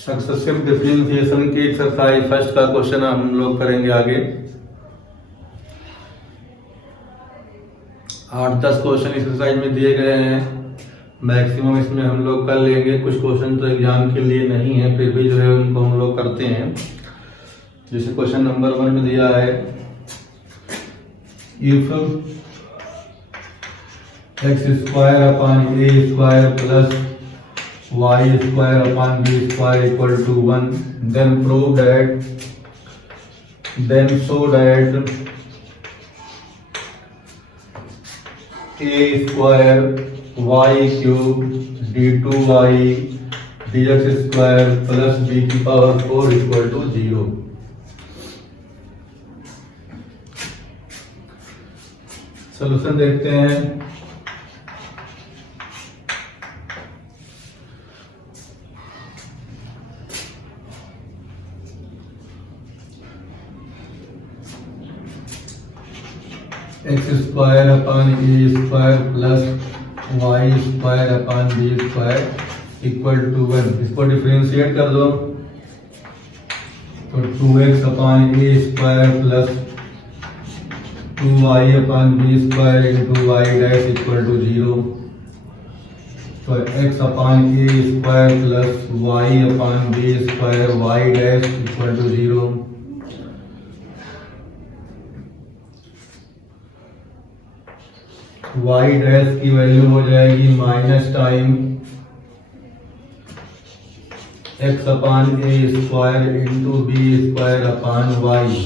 Successive differentiation की exercise first का question हम लोग करेंगे आगे। 8-10 क्वेश्चन एक्सरसाइज में दिए गए हैं, मैक्सिमम इसमें हम लोग कर लेंगे। कुछ क्वेश्चन तो एग्जाम के लिए नहीं है, फिर भी जो है उनको हम लोग करते हैं। जैसे क्वेश्चन नंबर 1 में दिया है, if X square upon A square plus Y square upon B square equal to 1, then prove that, then show that A square Y cube d2y dx square plus B की power 4 equal to 0। Solution देखते हैं। X square upon A square plus Y square upon B square equal to 1। इसको differentiate कर दो तो 2x upon A square plus 2y upon B square into Y dash equal to 0। तो x upon A square plus Y upon B square Y dash equal to 0। Y dash की value हो जाएगी minus time X upon A square into B square upon Y.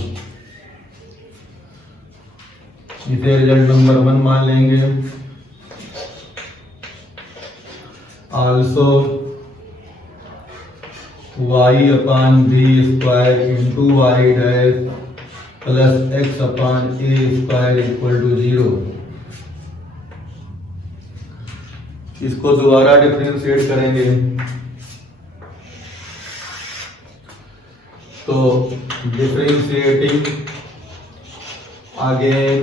इसे result number 1 मान लेंगे। Also Y upon B square into Y dash plus x upon A square equal to 0। इसको दोबारा differentiate करेंगे तो differentiating again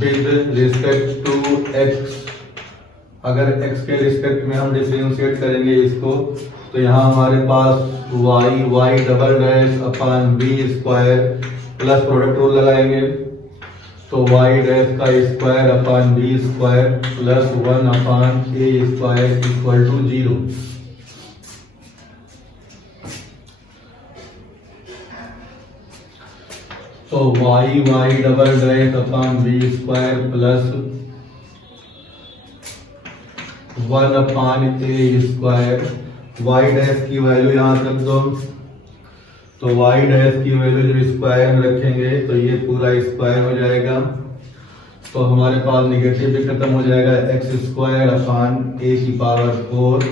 with respect to x। अगर x के respect में हम डिफरेंशिएट करेंगे इसको तो यहाँ हमारे पास Y double dash upon B square plus product rule लगाएंगे तो वाई डैश का square upon B square plus 1 upon A square equal to 0। तो Y double dash upon B square plus 1 upon A square. Y dash की value यहाँ रख दो तो Y dash की वैल्यू जब स्क्वायर में रखेंगे तो ये पूरा स्क्वायर हो जाएगा। तो हमारे पास निगेटिव भी खत्म हो जाएगा। एक्स स्क्वायर अपॉन ए की पावर 4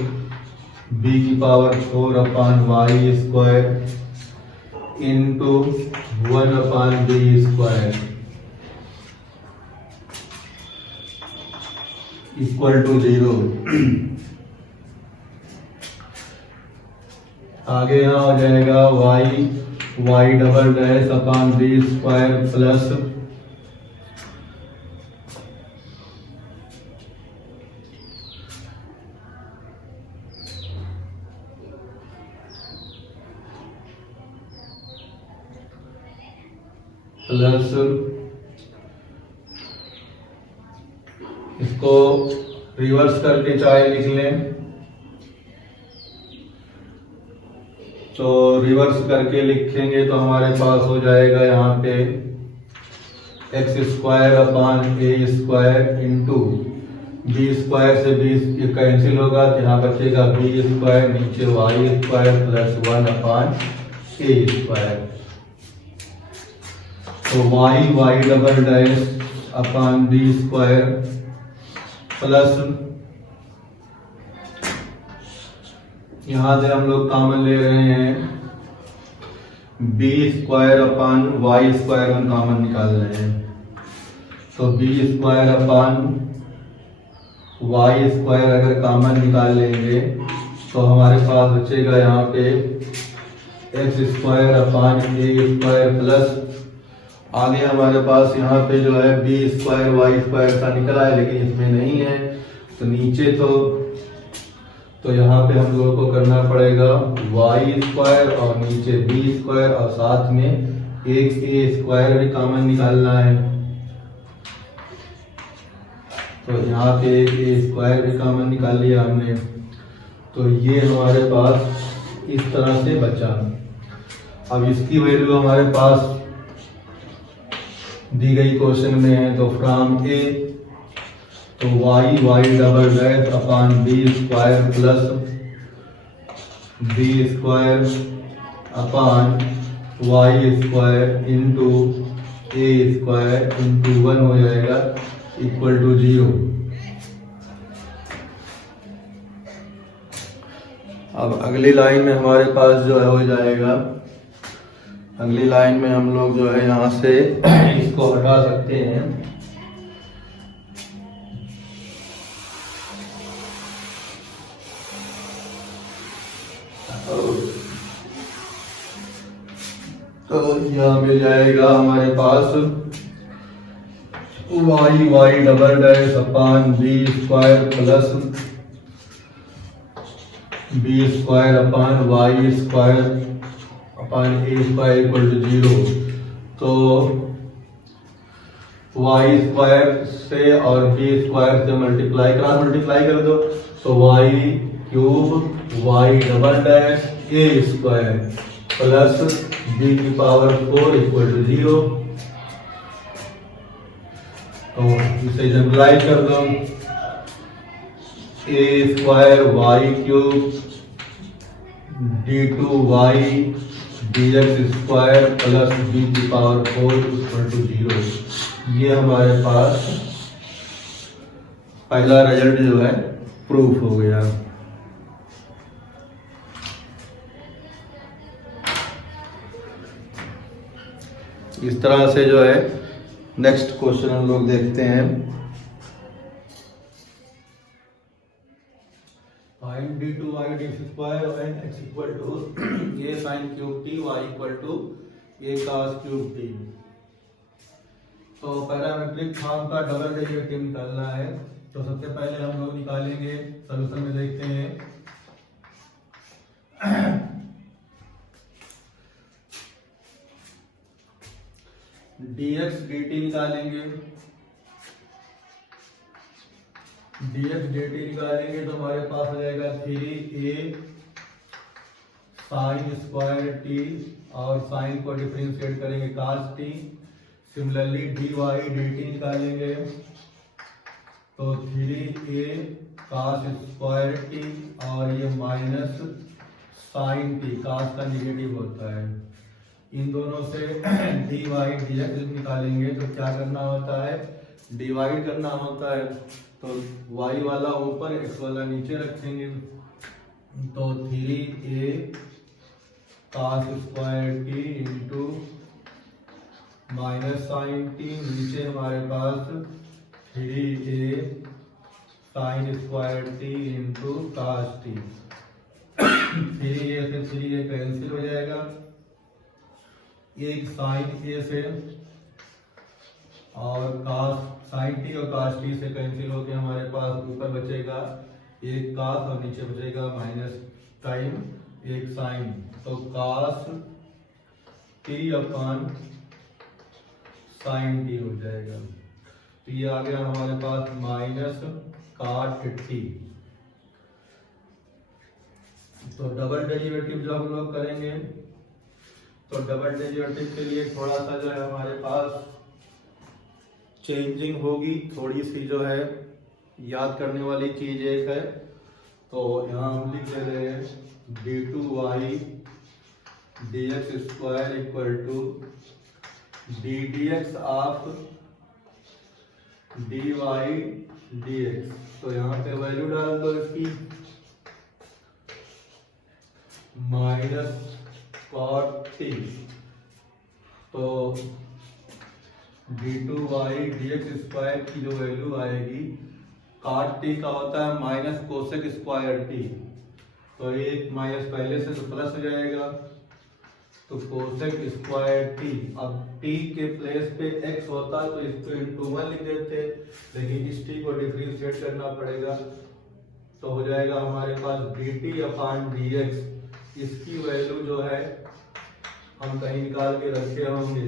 बी की power 4 upon Y square into 1 upon B square equal to 0। आगे यहाँ हो जाएगा Y double dash upon B square plus इसको रिवर्स करके चाहे लिख लें तो रिवर्स करके लिखेंगे तो हमारे पास हो जाएगा यहाँ पे X square upon A square into B square से बी कैंसिल होगा तो यहाँ बचेगा बी स्क्वायर, नीचे Y square plus 1 upon A square. तो Y double dash upon B square plus यहाँ से हम लोग कॉमन ले रहे हैं B square upon Y square हम कॉमन निकाल रहे हैं। तो B square upon Y square अगर कॉमन निकाल लेंगे तो हमारे पास बचेगा यहाँ पे X square upon A square plus आगे हमारे पास यहाँ पे जो है बी स्क्वायर वाई स्क्वायर का निकला है लेकिन इसमें नहीं है तो नीचे तो तो यहाँ पे हम लोगों को करना पड़ेगा वाई स्क्वायर और नीचे बी स्क्वायर और साथ में एक ए स्क्वायर भी कॉमन निकालना है। तो यहाँ पे एक ए स्क्वायर भी कॉमन निकाल लिया हमने। तो ये हमारे पास इस तरह से बचा। अब इसकी वैल्यू हमारे पास दी गई क्वेश्चन में है। तो फ्रॉम ए तो Y double dash upon B square plus B square upon Y square into A square into 1 हो जाएगा इक्वल टू 0। अब अगली लाइन में हमारे पास जो है हो जाएगा, अगली लाइन में हम लोग जो है यहाँ से इसको हटा सकते हैं। तो यहाँ मिल जाएगा हमारे पास Y double dash upon B square plus B square upon Y square upon A square equal to 0। तो वाई स्क्वायर से और बी स्क्वायर से मल्टीप्लाई कर दो। तो Y cube Y double dash A square plus B की power 4 equal to 0। तो इसे जनरलाइज कर दो। A square Y cube d2y dx square plus B की पावर 4 इक्वल टू 0। ये हमारे पास पहला रिजल्ट जो है प्रूफ हो गया। इस तरह से जो है नेक्स्ट क्वेश्चन हम लोग देखते हैं। Find d2y dx square when x equal to a sin cube t y equal to a cos cube t। तो पैरामेट्रिक फॉर्म का डबल डेरिवेटिव निकालना है। तो सबसे पहले हम लोग निकालेंगे, सॉल्यूशन में देखते हैं। dx dt निकालेंगे, dx dt निकालेंगे तो हमारे पास हो जाएगा 3a साइन स्क्वायर t और साइन को डिफरेंशिएट करेंगे cos t। Similarly dy dt निकालेंगे तो 3a cos स्क्वायर t और ये माइनस साइन t, cos का निगेटिव होता है। इन दोनों से dy dx निकालेंगे तो क्या करना होता है, डिवाइड करना होता है। तो y वाला ऊपर x वाला नीचे रखेंगे। तो 3a cos square t into minus sine t, नीचे हमारे पास 3a sine square t into cos t। 3a से 3a कैंसिल हो जाएगा, एक साइन a से और cos साइन t और cos t से कैंसिल होकर हमारे पास ऊपर बचेगा एक cos और नीचे बचेगा माइनस टाइम एक साइन। तो cos t upon sine t हो जाएगा। तो ये आ गया हमारे पास माइनस cot t। तो डबल डेरिवेटिव जो हम लोग करेंगे, तो डबल डेरिवेटिव के लिए थोड़ा सा जो है हमारे पास चेंजिंग होगी, थोड़ी सी जो है याद करने वाली चीज एक है। तो यहाँ हम लिख ले रहे हैं d2y dx square equal to d dx of dy dx। तो यहाँ पे वैल्यू डाल दो इसकी, माइनस cot t। तो d2y dx स्क्वायर की जो वैल्यू आएगी, cot t का होता है माइनस कोसेक स्क्वायर t। तो एक माइनस पहले से तो प्लस हो जाएगा, तो कोसेक स्क्वायर t। अब t के प्लेस पे x होता तो इसको इंटू 1 लिख देते, लेकिन इस t को डिफरेंशिएट करना पड़ेगा। तो हो जाएगा हमारे पास dt अपान dx, इसकी वैल्यू जो है हम कहीं निकाल के रखे होंगे,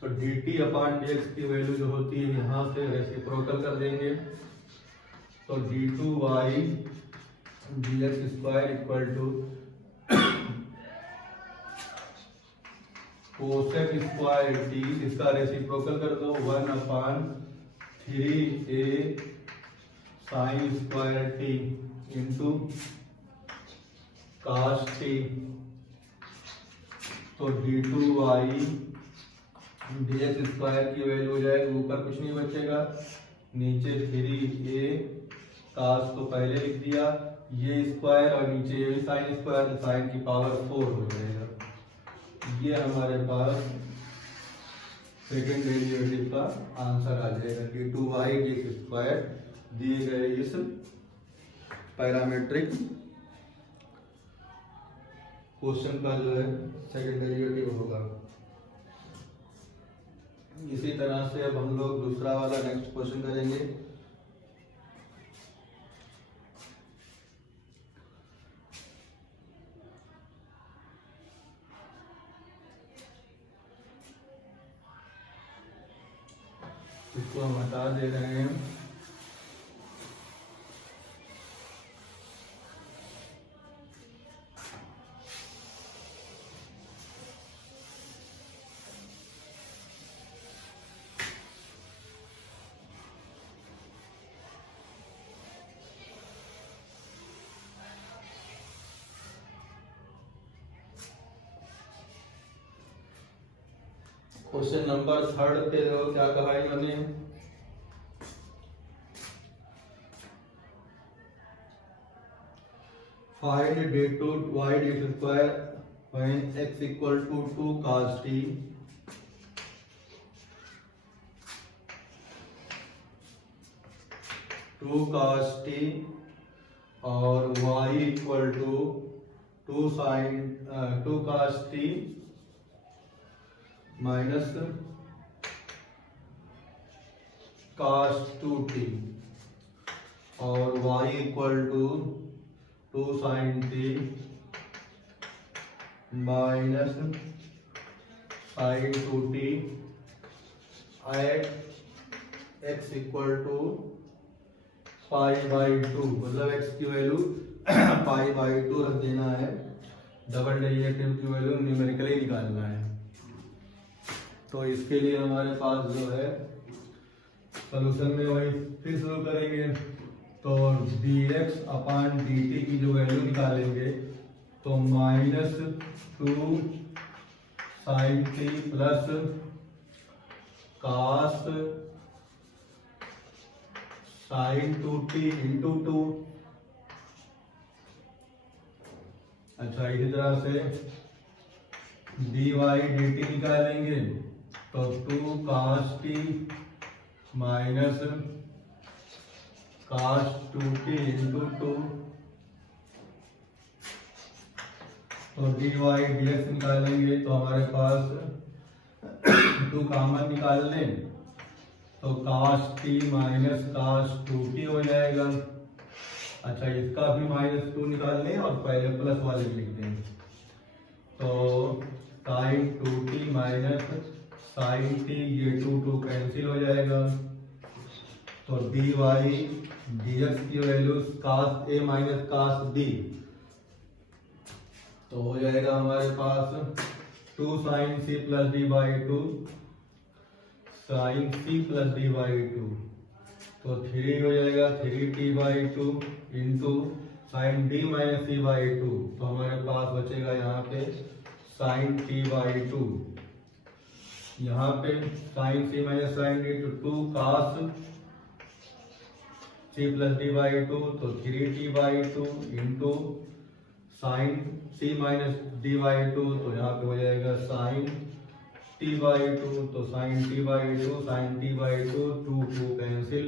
तो dt अपान dx की वैल्यू जो होती है यहाँ से रेसिप्रोकल कर देंगे, तो d2y dx square equal to cosec square T, इसका रेसिप्रोकल कर दो 1 upon 3a sine square T into cos T, तो d2y dx स्क्वायर की वैल्यू हो जाएगी, ऊपर कुछ नहीं बचेगा, नीचे 3a कास तो पहले लिख दिया, ये स्क्वायर और नीचे ये भी साइन स्क्वायर, साइन की पावर 4 हो जाएगा। ये हमारे पास सेकेंड डेरिवेटिव का आंसर आ जाएगा कि 2y dx स्क्वायर दिए गए इस पैरामेट्रिक क्वेश्चन का जो है सेकेंड डेरिवेटिव होगा। इसी तरह से अब हम लोग दूसरा वाला नेक्स्ट क्वेश्चन करेंगे। इसको हम हटा दे रहे हैं। क्वेश्चन नंबर 3 पे क्या कहा इन्होंने, find d2y dx square when x equal to 2 cos t, और y equal to 2 cos t minus cos 2t, और y equal to 2 sin t minus sin 2t at x equal to π/2, मतलब x की value π/2 रख देना है, double derivative की value numerically निकालना है। तो इसके लिए हमारे पास जो है सॉल्यूशन में वही फिर शुरू करेंगे, तो dx अपान dt की जो वैल्यू निकालेंगे, तो -2 sin t plus cos sin 2t into 2। अच्छा, इसी तरह से dy dt निकालेंगे, तो 2 cos t minus cos 2t into 2, तो dy dx निकालेंगे, तो हमारे पास 2 कॉमन निकाल लें, तो cos t minus cos 2t हो जाएगा। अच्छा, इसका भी -2 निकाल लें और पहले प्लस वाले लिख दें, तो sin 2t minus sin t, ये 2 कैंसिल हो जाएगा, तो dy dx की value cos a minus cos b, तो हो जाएगा हमारे पास 2 sin c plus d by 2 sin c plus d by 2, तो 3 हो जाएगा 3t by 2 into sin d minus c by 2, तो हमारे पास बचेगा यहाँ पे sin t बाई 2, यहाँ पे sin c minus sin d, तो 2 cos c plus d by 2, तो 3t by 2 into sin c minus d by 2, तो यहाँ पे हो जाएगा sin t बाई 2, तो sin t by 2 sin t by 2, 2 cancel,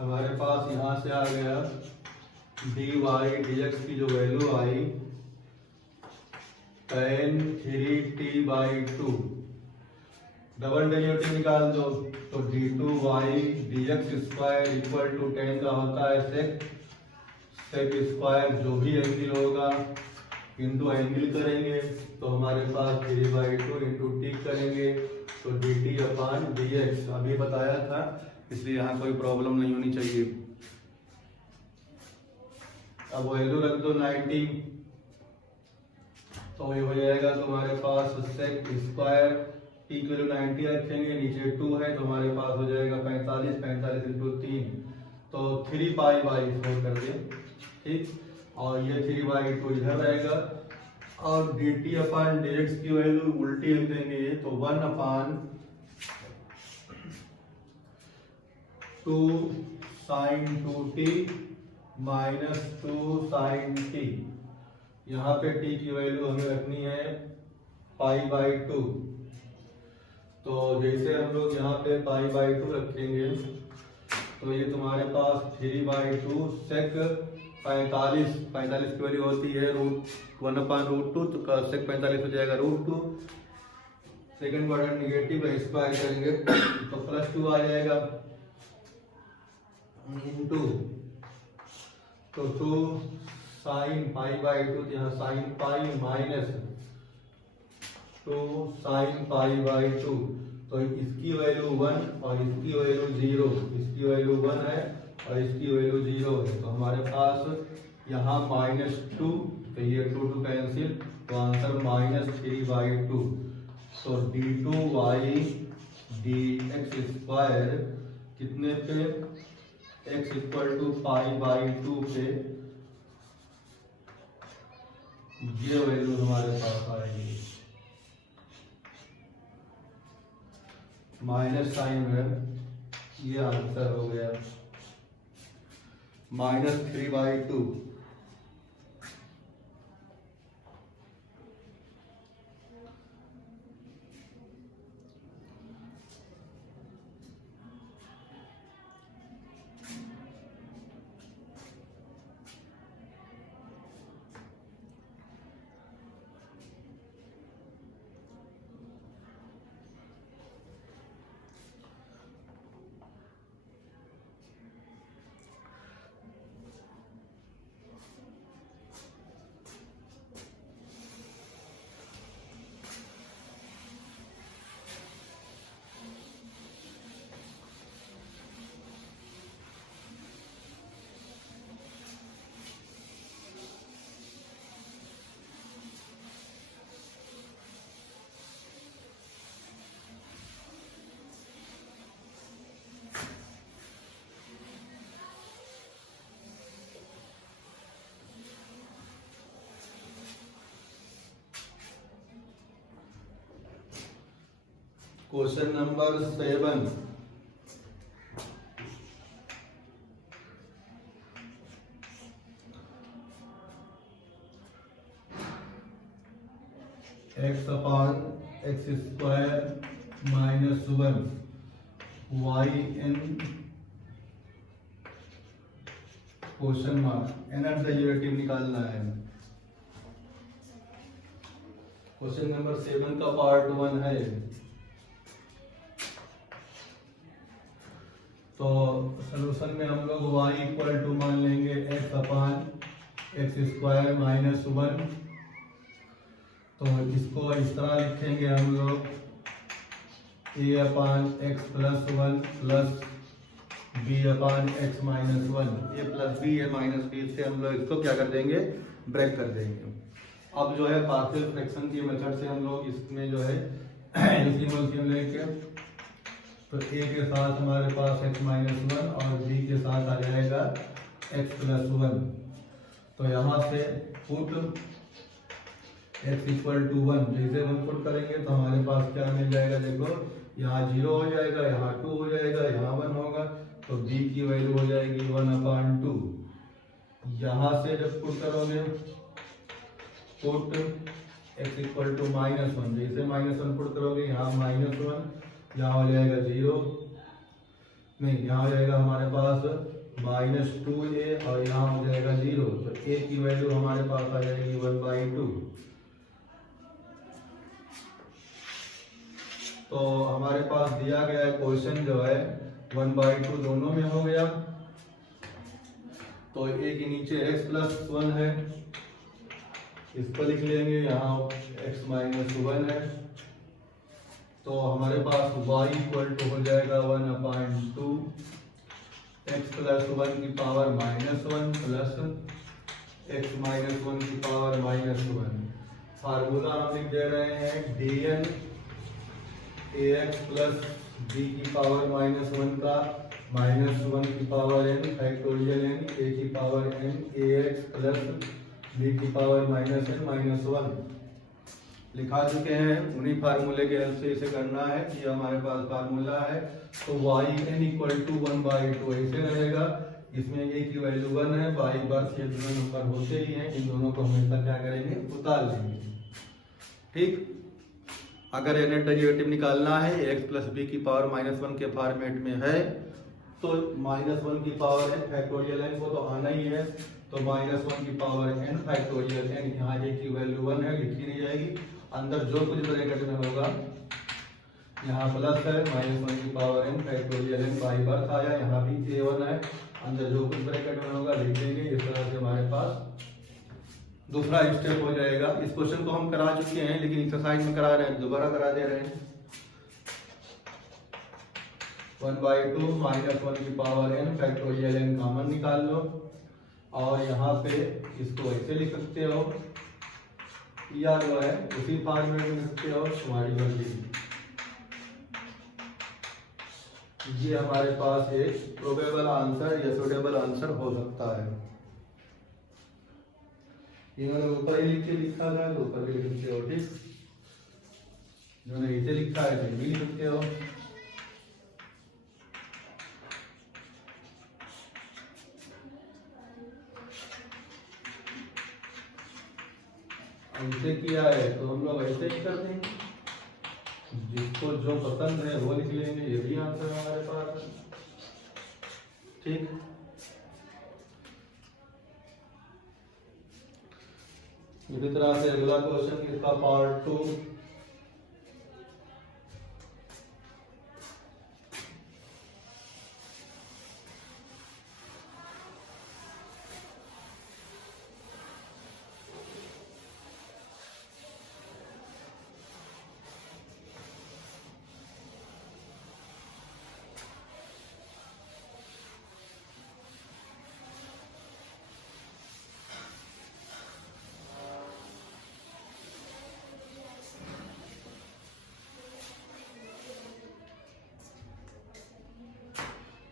हमारे पास यहाँ से आ गया dy dx की जो वैल्यू आई tan 3t by 2 double derivative निकाल दो तो d2y dx square equal to tan का होता है सेक स्क्वायर जो भी एंगल होगा इंटू एंगल करेंगे तो हमारे पास 3/2 इंटू टी करेंगे तो dt अपॉन dx अभी बताया था, इसलिए यहाँ कोई प्रॉब्लम नहीं होनी चाहिए। अब वैल्यू रख दो 90 तो ये हो जाएगा तुम्हारे पास सेक स्क्वायर टी की वैल्यू 90 रखेंगे, नीचे 2 है तो हमारे पास हो जाएगा 45, 45 इंटू 3 तो 3π/4 कर दे, ठीक। और ये 3/2 इधर रहेगा और dt अपॉन dx की वैल्यू उल्टी लिख देंगे तो 1 upon 2 sin 2t minus 2 sin t। यहाँ पे t की वैल्यू हमें रखनी है π/2 तो जैसे हम लोग यहाँ पे π/2 रखेंगे तो ये तुम्हारे पास 3/2 सेक 45 की वैल्यू होती है √1/√2 तो सेक 45 हो जाएगा √2। सेकंड क्वाड्रेंट निगेटिव है, स्क्वायर करेंगे तो +2 आ जाएगा इंटू तो 2 sin π/2 यहाँ sin पाई माइनस 2 sin π/2 तो इसकी वैल्यू 1 और इसकी वैल्यू 0, इसकी वैल्यू 1 है और इसकी वैल्यू 0 है तो हमारे पास यहाँ -2 तो ये 2 कैंसिल तो आंसर -3/2 तो d2y dx स्क्वायर कितने पे x इक्वल टू π/2 पे ये वैल्यू हमारे पास आएगी, माइनस साइन है, ये आंसर हो गया -3/2। Question number 7 x upon x square minus 1 y n question mark nth derivative निकालना है। क्वेश्चन नंबर 7 का पार्ट 1 है तो सलूशन में हम लोग y इक्वल टू मान लेंगे x upon x square minus 1 तो इसको इस तरह लिखेंगे हम लोग a upon x plus 1 plus b upon x minus 1, a plus b है माइनस b से हम लोग इसको क्या कर देंगे ब्रेक कर देंगे। अब जो है पार्शियल फ्रैक्शन की मेथड से हम लोग इसमें जो है एलसीएम लेके तो a के साथ हमारे पास x माइनस 1 और b के साथ आ जाएगा x प्लस 1 तो यहाँ से पुट x इक्वल टू 1 जैसे 1 पुट करेंगे तो हमारे पास क्या मिल जाएगा, देखो यहाँ 0 हो जाएगा, यहाँ 2 हो जाएगा, यहाँ 1 होगा तो b की वैल्यू हो जाएगी 1/2। यहाँ से जब पुट करोगे पुट x इक्वल टू -1 जैसे -1 पुट करोगे यहाँ -1 यहाँ हो जाएगा 0 नहीं, यहाँ हो जाएगा हमारे पास -2a और यहाँ हो जाएगा 0 तो a की वैल्यू हमारे पास आ जाएगी 1/2। तो हमारे पास दिया गया है क्वेश्चन जो है 1/2 दोनों में हो गया। तो ए के नीचे x+1 है, इसको लिख लेंगे, यहाँ x-1 है। तो हमारे पास y इक्वल टू हो जाएगा 1/2 x+1 की पावर -1 प्लस x-1 की पावर -1। फार्मूला हम लिख दे रहे हैं dn ax प्लस b की पावर -1 का -1 की power n factorial n a की power n ax plus b की पावर -n-1 लिखा चुके हैं। उन्हीं फार्मूले के हेल्प से इसे करना है। ये हमारे पास फार्मूला है। तो yn इक्वल टू 1/2 ऐसे रहेगा। इसमें a की वैल्यू 1 है, y बस ये दोनों नंबर होते ही हैं, इन दोनों को हमेशा क्या करेंगे, उतार लेंगे। ठीक। अगर एनेट डेरिवेटिव निकालना है x प्लस बी की पावर -1 के फॉर्मेट में है तो -1 की पावर n फैक्टोरियल n को तो आना ही है। तो -1 की पावर n फैक्टोरियल n, यहाँ a की वैल्यू 1 है, लिखी नहीं जाएगी। अंदर जो कुछ ब्रैकेट में होगा, यहाँ प्लस है, -1 की power n factorial n by birth आया, यहाँ भी a1 है, अंदर जो कुछ ब्रैकेट में होगा लिख देंगे। इस तरह से हमारे पास दूसरा स्टेप हो जाएगा। इस क्वेश्चन को हम करा चुके हैं, लेकिन एक्सरसाइज में करा रहे हैं, दोबारा करा दे रहे हैं। 1/2 -1 की power n factorial n common निकाल लो, और यहाँ पे इसको ऐसे लिख सकते हो, या जो है उसी फॉर्मेट में लिख सकते हो डी। ये हमारे पास एक प्रोबेबल आंसर या सुटेबल आंसर हो सकता है। इन्होंने ऊपर ही लिख के लिखा था तो ऊपर भी लिख सकते हो। ठीक, जिन्होंने नीचे लिखा है तो भी लिख सकते हो। ऐसे किया है तो हम लोग ऐसे ही कर देंगे, जिसको जो पसंद है वो लिख लेंगे। ये भी आंसर हमारे पास है। ठीक, इसी तरह से अगला क्वेश्चन इसका पार्ट 2।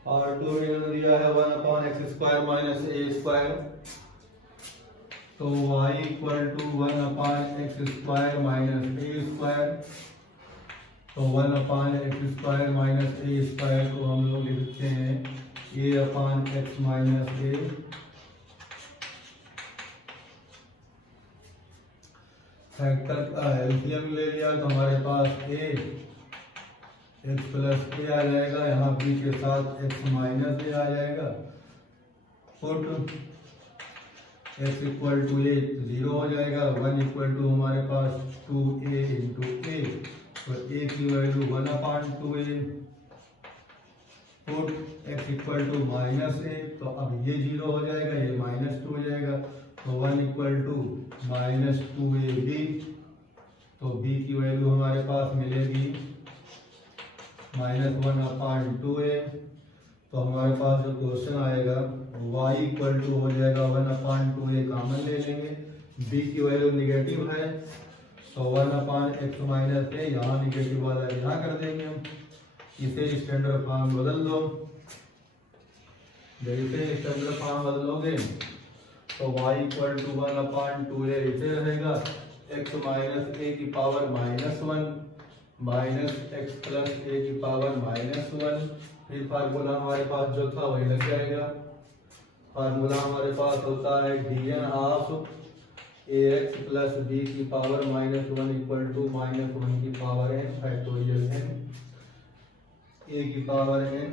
और 2 दिया है 1/x² माइनस a²। तो y equal to 1/x² minus a²। तो 1/x² माइनस a² को हम लोग लिखते हैं a/x माइनस a। फैक्टर का एलसीएम ले लिया तो हमारे पास a x प्लस ए आ जाएगा, यहाँ b के साथ x माइनस ए आ जाएगा। पुट x इक्वल टू ए 0 हो जाएगा, 1 इक्वल टू हमारे पास 2a इंटू ए, तो a की value 1/2a। Put x equal to -a, तो अब ये 0 हो जाएगा, ये -2 हो जाएगा, तो 1 इक्वल टू -2ab। तो b की वैल्यू हमारे पास मिलेगी -1/2a। तो हमारे पास जो क्वेश्चन आएगा y इक्वल टू हो जाएगा 1/2a, कॉमन ले लेंगे। b की वैल्यू निगेटिव है तो 1/x माइनस a, यहाँ निगेटिव वाला यहाँ कर देंगे हम। इसे स्टैंडर्ड फॉर्म बदल दो। जैसे स्टैंडर्ड फॉर्म बदलोगे तो y इक्वल टू 1/2a इसे रहेगा, x माइनस a की power -1 minus x plus a की पावर -1। फिर फार्मूला हमारे पास जो था वही लग जाएगा। फार्मूला हमारे पास होता है dn half ax plus b की पावर -1 इक्वल टू -1 की power n factorial n a की पावर n।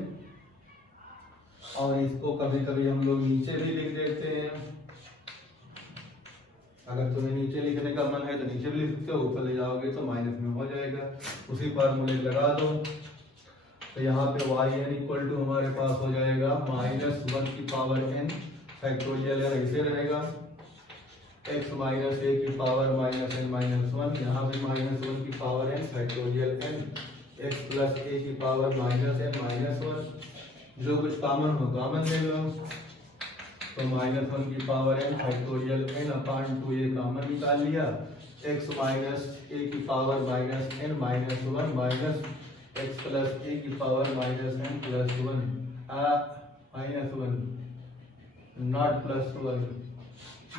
और इसको कभी कभी हम लोग नीचे भी लिख देते हैं, अगर तुम्हें नीचे लिखने का मन है तो नीचे भी लिख सकते हो, ऊपर ले जाओगे तो माइनस में हो जाएगा। उसी फार्मूले लगा दो। तो यहाँ पे वाई एन इक्वल टू हमारे पास हो जाएगा -1 की पावर n फैक्टोरियल है, ऐसे रहेगा x माइनस ए की पावर -n-1, यहाँ भी -1 की power n factorial n, x plus A की पावर -n-1, जो कुछ कॉमन हो कॉमन ले लो। तो -1 की पावर n फैक्टोरियल n/2 ये कॉमन निकाल लिया, x माइनस ए की power -n-1 minus x plus A की पावर -n+1 -1 नॉट +1।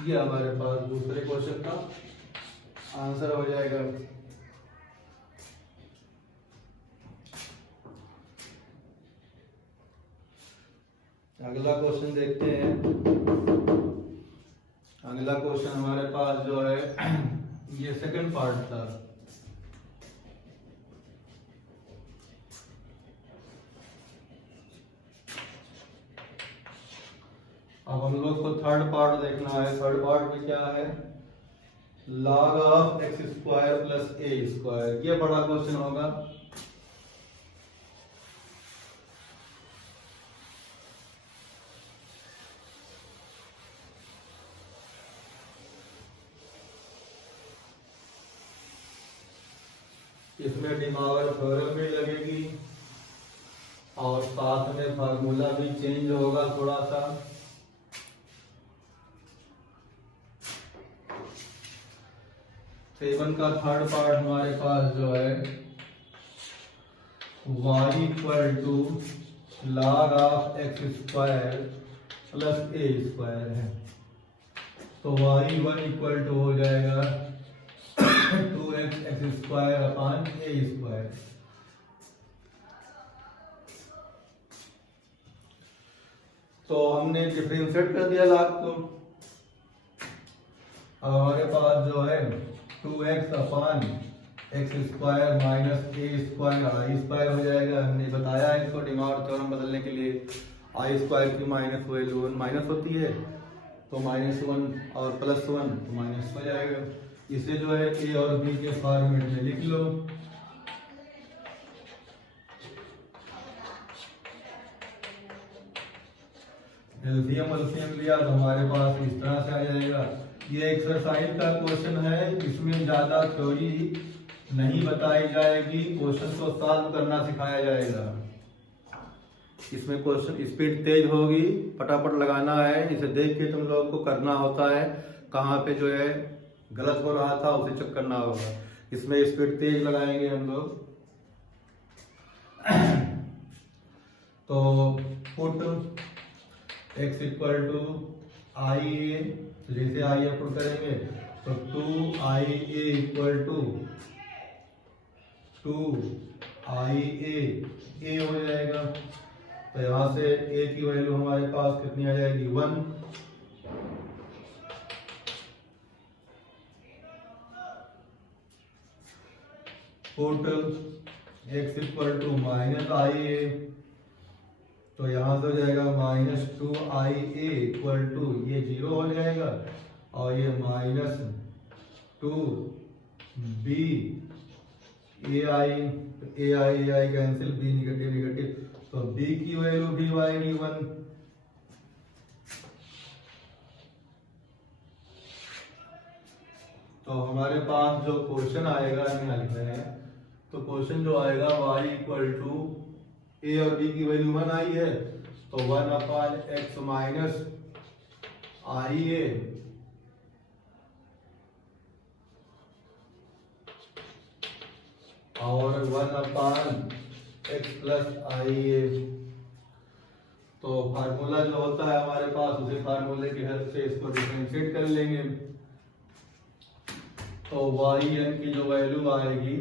ये हमारे पास दूसरे क्वेश्चन का आंसर हो जाएगा। अगला क्वेश्चन देखते हैं। अगला क्वेश्चन हमारे पास जो है ये सेकंड पार्ट था। अब हम लोग को थर्ड पार्ट देखना है। थर्ड पार्ट में क्या है, log of X square plus A square. ये बड़ा क्वेश्चन होगा। इसमें डिमावर थ्योरम भी लगेगी और साथ में फार्मूला भी चेंज होगा थोड़ा सा। सेवन का थर्ड पार्ट हमारे पास जो है y equal to log of X square plus A square है। तो y1 इक्वल टू हो जाएगा 2x X square upon A square. तो हमने डिफरेंशिएट कर दिया लॉग को। अब हमारे पास जो है 2x upon X square minus A square I square हो जाएगा। हमने बताया है इसको डिमावर थ्योरम बदलने के लिए, आई स्क्वायर की माइनस वैल्यू माइनस होती है, तो -1 और +1 तो माइनस हो जाएगा। इसे जो है ए और बी के फॉर्मेट में लिख लो। एलसीएम लिया तो हमारे पास इस तरह से आ जाएगा। ये एक्सरसाइज का क्वेश्चन है, इसमें ज्यादा थ्योरी नहीं बताई जाएगी, क्वेश्चन को सॉल्व करना सिखाया जाएगा। इसमें क्वेश्चन स्पीड तेज होगी, फटाफट लगाना है, इसे देख के तुम लोग को करना होता है, कहाँ पे जो है गलत हो रहा था उसे चेक करना होगा। इसमें स्पीड तेज लगाएंगे हम लोग। तो पुट x इक्वल टू आई ए, तो जैसे आई पुट करेंगे तो 2ia इक्वल टू 2ia ए हो जाएगा। तो यहाँ से a की वैल्यू हमारे पास कितनी आ जाएगी 1। Put x equal to -ia, तो यहाँ से हो जाएगा -2ia इक्वल टू ये 0 हो जाएगा और ये -2b ai cancel, b negative, तो b की वैल्यू भी आएगी 1। तो हमारे पास जो क्वेश्चन आएगा यहाँ लिख रहे हैं, तो क्वेश्चन जो आएगा y इक्वल टू ए और बी की वैल्यू 1 आई है, तो 1/x माइनस आई ए और 1/x प्लस आई ए। तो फार्मूला जो होता है हमारे पास, उसी फार्मूले की हेल्प से इसको डिफरेंशिएट कर लेंगे। तो yn की जो वैल्यू आएगी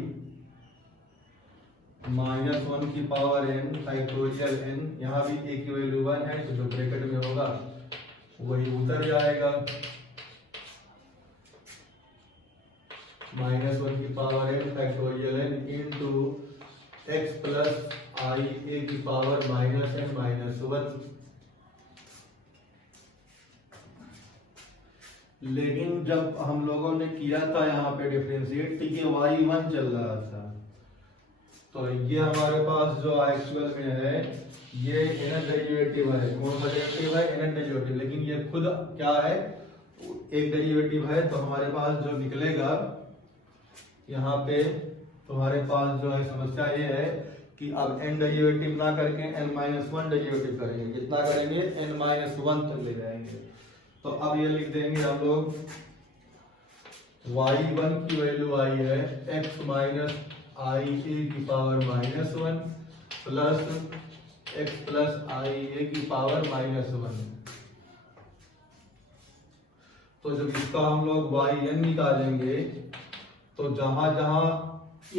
-1 की पावर n फैक्टोरियल n, यहाँ भी a की वैल्यू 1 है, तो जो ब्रैकेट में होगा वही उतर जाएगा। -1 की power n factorial n into x plus आई ए की पावर -n-1 लेकिन जब हम लोगों ने किया था यहाँ पे डिफरेंशिएट तो ये y1 चल रहा था, तो ये हमारे पास जो एक्चुअल में है ये इनर डेरिवेटिव है। कौन सा डेरिवेटिव है? Inner derivative. लेकिन ये खुद क्या है? एक डेरिवेटिव है। तो हमारे पास जो निकलेगा यहाँ पे, तुम्हारे पास जो है समस्या ये है कि अब n डेरिवेटिव ना करके n-1 डेरिवेटिव करेंगे। कितना करेंगे? n-1 तक ले जाएंगे। तो अब ये लिख देंगे हम लोग y1 की वैल्यू आई है x माइनस आई ए की पावर -1 प्लस x प्लस आई ए की पावर -1। तो जब इसका हम लोग yn निकालेंगे तो जहां जहां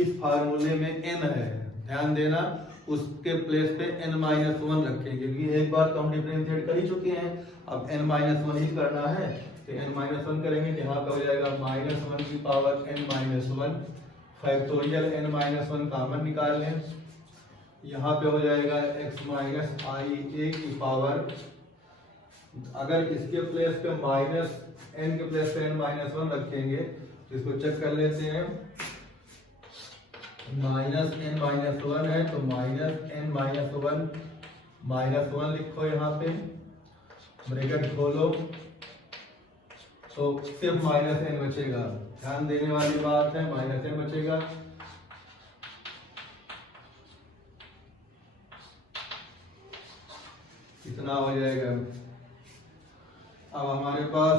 इस फार्मूले में n है, ध्यान देना, उसके प्लेस पे n-1 रखेंगे, क्योंकि एक बार तो हम डिफरेंशिएट कर ही चुके हैं, अब n-1 ही करना है। तो n-1 करेंगे तो यहाँ पे हो जाएगा -1 की power n-1 factorial n-1 common निकाल लें, यहाँ पे हो जाएगा x माइनस आई ए की पावर, अगर इसके प्लेस पे n के प्लेस पे n-1 रखेंगे तो इसको चेक कर लेते हैं। -n-1 है तो -n-1 लिखो यहाँ पे, ब्रैकेट खोलो तो सिर्फ -n बचेगा। ध्यान देने वाली बात है, -n बचेगा। इतना हो जाएगा। अब हमारे पास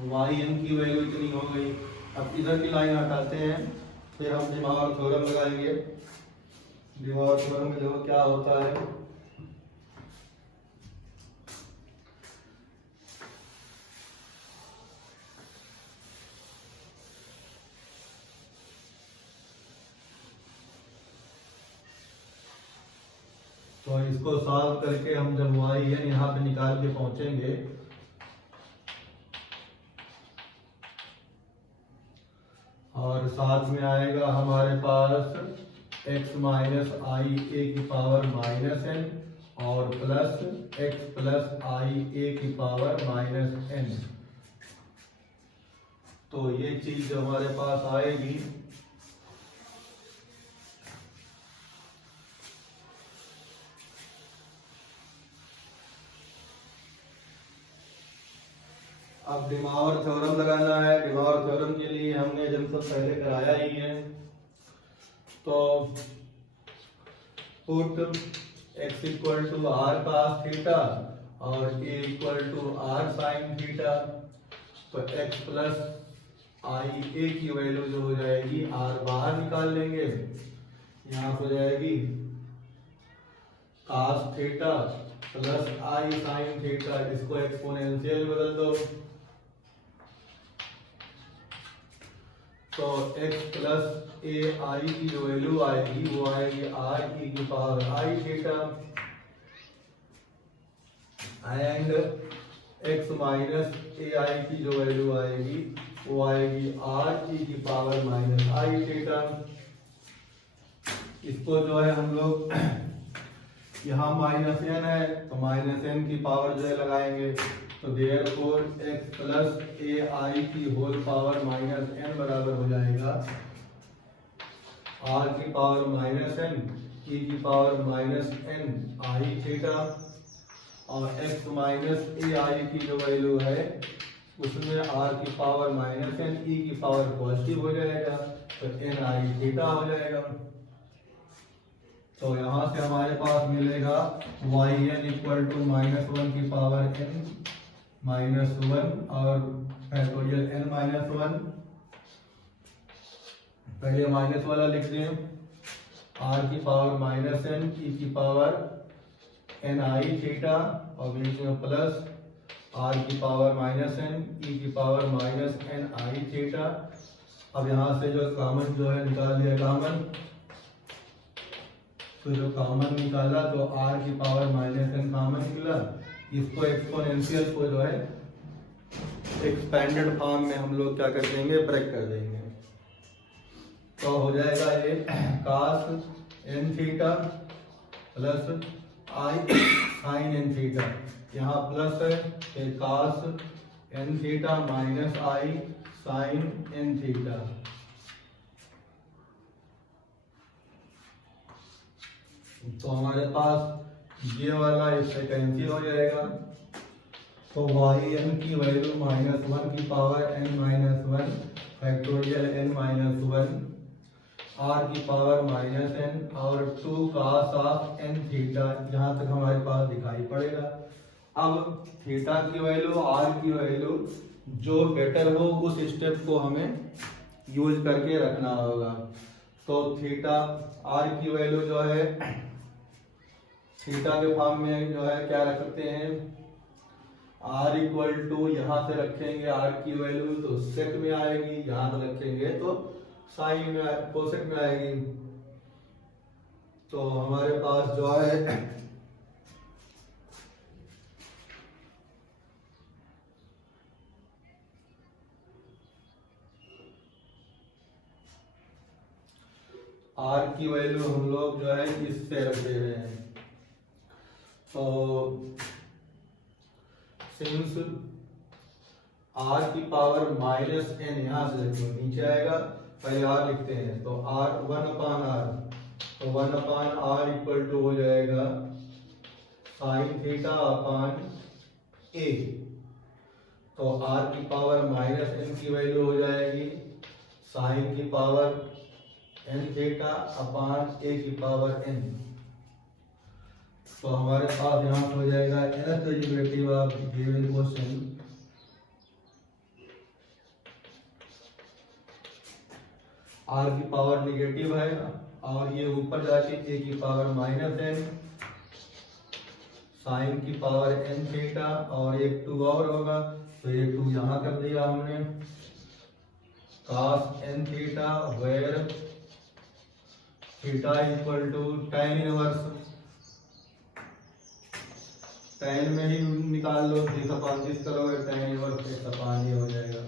yn की वैल्यू इतनी हो गई। अब इधर की लाइन हटाते हैं, फिर हम डिमॉर्गन थ्योरम लगाएंगे। डिमॉर्गन थ्योरम में देखो क्या होता है। तो इसको सॉल्व करके हम जब yn यहाँ पे निकाल के पहुंचेंगे और साथ में आएगा हमारे पास x माइनस आई ए की पावर -n और प्लस x प्लस आई ए की पावर -n। तो ये चीज जो हमारे पास आएगी अब डिमॉर्गन थ्योरम लगाना है। डिमॉर्गन थ्योरम के लिए हमने जब सब पहले कराया ही है, तो put x equal to r cos theta और a equal to are sine theta, तो x प्लस आई ए की वैल्यू जो हो जाएगी r बाहर निकाल लेंगे, यहाँ हो जाएगी cos थीटा प्लस आई साइन थीटा, इसको एक्सपोनेंशियल बदल दो तो x प्लस ए आई की जो वैल्यू आएगी वो आएगी r e की power I theta and x minus A I की जो वैल्यू आएगी वो आएगी r e की पावर माइनस आई थीटा। इसको जो है हम लोग यहाँ -n है तो -n की पावर जो है लगाएंगे, तो therefore x plus A I की होल पावर -n बराबर हो जाएगा r की पावर -n e की पावर -n आई थीटा, और x माइनस ए आई की जो वैल्यू है उसमें r की पावर -n e की पावर पॉजिटिव हो जाएगा, तो n आई थीटा हो जाएगा। तो यहाँ से हमारे पास मिलेगा yn इक्वल टू -1 की पावर n -1 और फैक्टोरियल n-1। पहले माइनस वाला लिख दें, r की पावर -n e की पावर n आई थीटा और बीच में प्लस r की पावर -n e की पावर -n आई थीटा। अब यहाँ से जो कॉमन जो है निकाल दिया कॉमन, तो जो कॉमन निकाला तो r की पावर -n कॉमन निकला, इसको एक्सपोनेंशियल को जो है एक्सपेंडेड फॉर्म में हम लोग क्या कर देंगे, ब्रेक कर देंगे। तो हो जाएगा ये cos n थीटा प्लस आई साइन n थीटा, यहाँ प्लस है तो cos एन थीटा माइनस आई साइन एन थीटा। तो हमारे पास ये वाला इससे कैंसिल हो जाएगा। तो वाई एन की वैल्यू -1 की power n minus 1 factorial n minus 1 r की पावर -n और 2 cos ऑफ n थीटा, यहाँ तक हमारे पास दिखाई पड़ेगा। अब थीटा की वैल्यू r की वैल्यू जो बेटर हो उस स्टेप को हमें यूज करके रखना होगा। तो थीटा r की वैल्यू जो है थीटा के फॉर्म में जो है क्या रख सकते हैं, r इक्वल टू यहाँ से रखेंगे r की वैल्यू तो सेक में आएगी, यहाँ से रखेंगे तो साइन में कोसेक में आएगी। तो हमारे पास जो है r की वैल्यू हम लोग जो है इससे रख दे रहे हैं। तो सिंस r की पावर -n यहाँ से नीचे आएगा, पहले r लिखते हैं तो r 1/r, तो 1/r इक्वल टू हो जाएगा साइन थीटा अपान a। तो r की पावर -n की वैल्यू हो जाएगी साइन की power n theta upon a की पावर n। तो हमारे पास यहाँ पे हो जाएगा nth derivative of given question r की पावर निगेटिव है और ये ऊपर जाके a की पावर -n साइन की पावर n थीटा और एक 2 और होगा, तो ये 2 यहाँ कर दिया हमने cos n theta where theta equal to tan inverse, tan में ही निकाल लो, 335 करोगे tan इनवर्स ये हो जाएगा।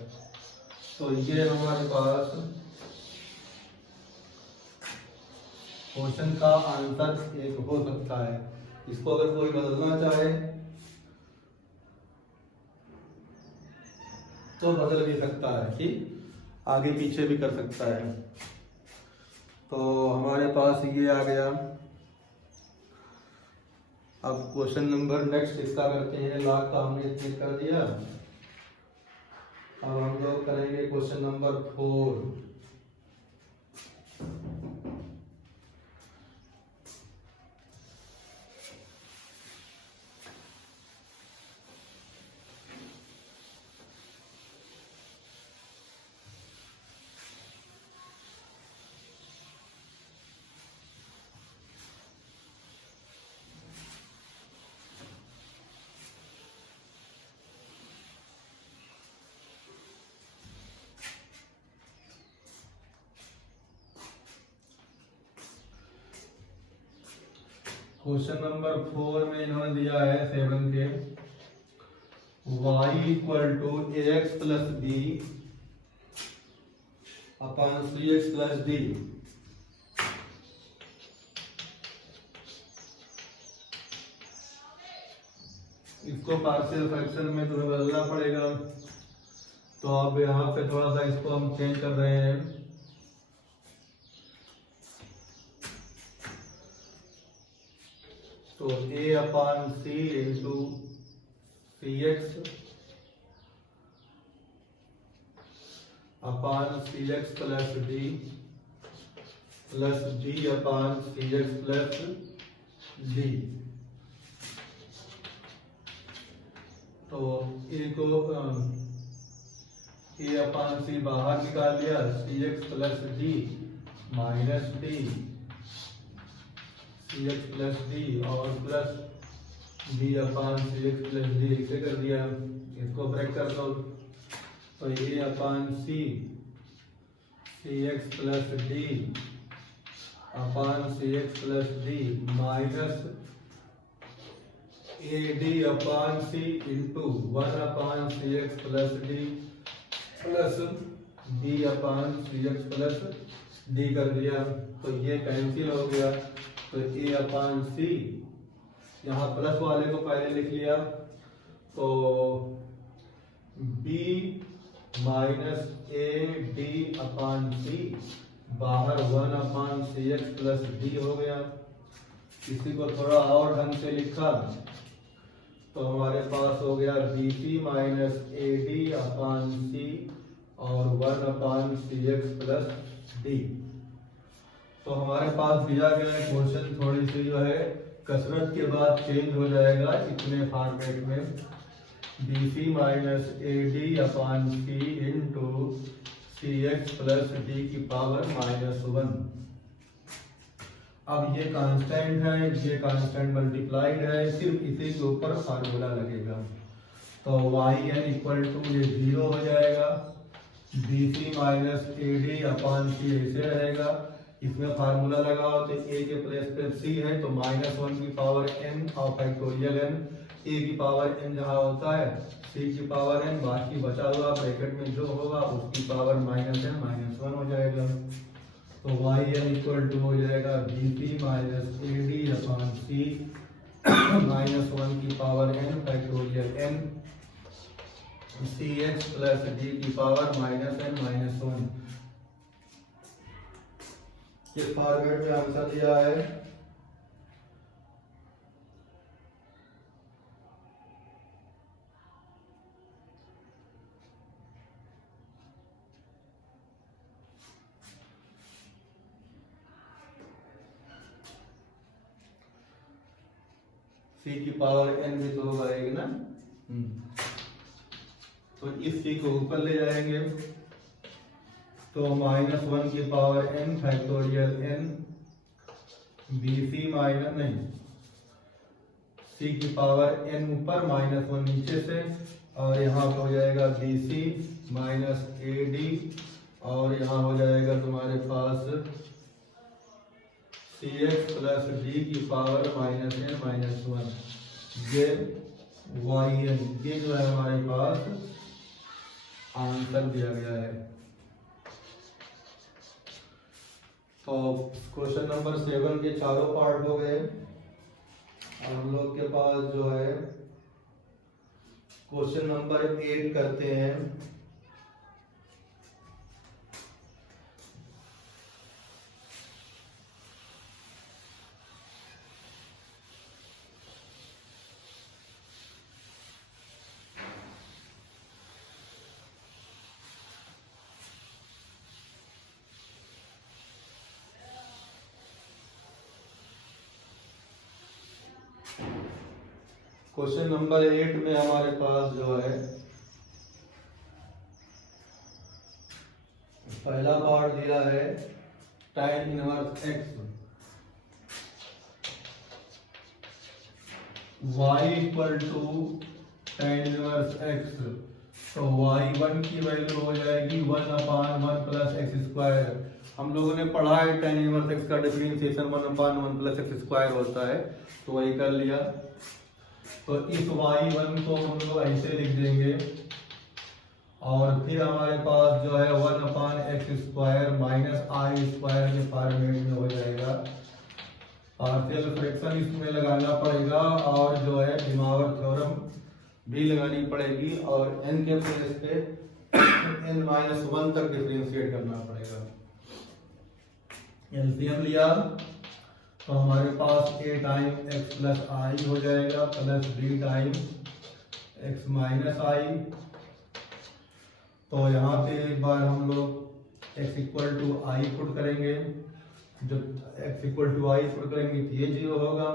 तो ये हमारे पास क्वेश्चन का आंसर एक हो सकता है। इसको अगर कोई बदलना चाहे तो बदल भी सकता है, ठीक आगे पीछे भी कर सकता है। तो हमारे पास ये आ गया। अब क्वेश्चन नंबर नेक्स्ट इसका करते हैं, लॉग का हमने चेक कर दिया। अब हम लोग करेंगे क्वेश्चन नंबर 4। क्वेश्चन नंबर 4 में इन्होंने दिया है 7 के y equal to ax plus b upon cx plus d। इसको पार्शियल फ्रैक्शन में तुम्हें बदलना पड़ेगा। तो अब यहाँ पे थोड़ा सा इसको हम चेंज कर रहे हैं। तो a upon c into cx upon cx plus d plus d upon cx plus d। तो a को a अपॉन c बाहर निकाल दिया, cx plus d minus d cx plus d और plus d upon cx plus d इसे कर दिया। इसको ब्रेक कर दो तो a upon c cx plus d upon cx plus d minus ad upon c into 1 upon cx plus d plus d upon cx plus d कर दिया। तो ये कैंसिल हो गया। तो a अपॉन c यहाँ प्लस वाले को पहले लिख लिया, तो B minus A D upon सी, बाहर 1/cx प्लस डी हो गया। इसी को थोड़ा और ढंग से लिखा तो हमारे पास हो गया B C minus A D upon C और 1/cx प्लस डी। तो हमारे पास दिया गया क्वेश्चन थोड़ी सी जो है कसरत के बाद चेंज हो जाएगा इतने फॉर्मेट में, b C minus A D upon c into c x plus D की पावर -1। अब ये कांस्टेंट है, ये कांस्टेंट मल्टीप्लाइड है, सिर्फ इसी के ऊपर फार्मूला लगेगा। तो वाई एन इक्वल टू ये 0 हो जाएगा, B C minus A D upon C ऐसे रहेगा। इसमें फार्मूला लगाओ तो ए के प्लेस पे सी है तो -1 की पावर n और फैक्टोरियल n, ए की पावर n जहाँ होता है सी की पावर n, बाकी बचा हुआ ब्रैकेट में जो होगा उसकी पावर -n -1 हो जाएगा। तो वाई एन इक्वल टू हो जाएगा B P minus A D upon C -1 की power n factorial n C x plus D की पावर -n -1। किस फॉर्मेट में आंसर दिया है? सी की पावर n भी तो होगा एक ना, तो इस सी को ऊपर ले जाएंगे तो -1 की power n factorial n B सी माइनस नहीं सी की पावर n ऊपर -1 नीचे से, और यहाँ हो जाएगा बी सी माइनस ए डी, और यहाँ हो जाएगा तुम्हारे पास सी एक्स प्लस डी की पावर -n -1। ये वाई एन, ये जो है हमारे पास आंसर दिया गया है। तो क्वेश्चन नंबर 7 के चारों पार्ट हो गए। हम लोग के पास जो है क्वेश्चन नंबर 8 करते हैं। क्वेश्चन नंबर 8 में हमारे पास जो है पहला पार्ट दिया है tan inverse x y equal to tan inverse x। तो y1 की वैल्यू हो जाएगी 1/1 प्लस एक्स स्क्वायर। हम लोगों ने पढ़ा है tan इनवर्स x का डिफरेंशिएशन 1/1 प्लस एक्स स्क्वायर होता है, तो वही कर लिया। तो इस y1 को हम लोग ऐसे लिख देंगे, और फिर हमारे पास जो है 1/x square minus I square के फॉर्मेट में हो जाएगा। पार्शियल फ्रैक्शन इसमें लगाना पड़ेगा, और जो है डिमावर थ्योरम भी लगानी पड़ेगी, और n के प्लेस पे n-1 तक डिफरेंशिएट करना पड़ेगा। एलसीएम लिया तो हमारे पास a time x plus I हो जाएगा plus b time x minus आई। तो यहाँ पे एक बार हम लोग x equal to I put करेंगे, जब x equal to I put करेंगे तो ये 0 होगा।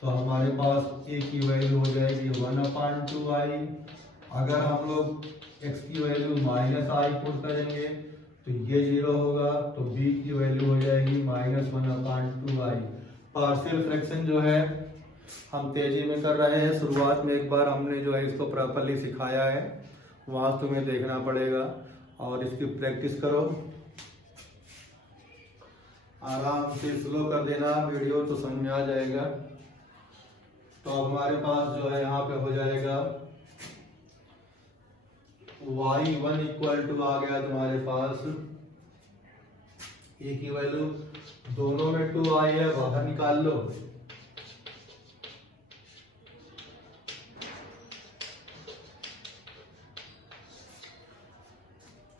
तो हमारे पास a की वैल्यू हो जाएगी 1/2i। अगर हम लोग x की वैल्यू माइनस आई पुट करेंगे तो ये 0 होगा, तो b की वैल्यू हो जाएगी -1/2i। पार्शियल फ्रैक्शन जो है हम तेजी में कर रहे हैं, शुरुआत में एक बार हमने जो है इसको प्रॉपर्ली सिखाया है, वहां तुम्हें देखना पड़ेगा और इसकी प्रैक्टिस करो। आराम से स्लो कर देना वीडियो तो समझ में आ जाएगा। तो अब हमारे पास जो है यहाँ पे हो जाएगा y1 इक्वल टू आ गया तुम्हारे पास a की वैल्यू दोनों में 2i है, बाहर निकाल लो।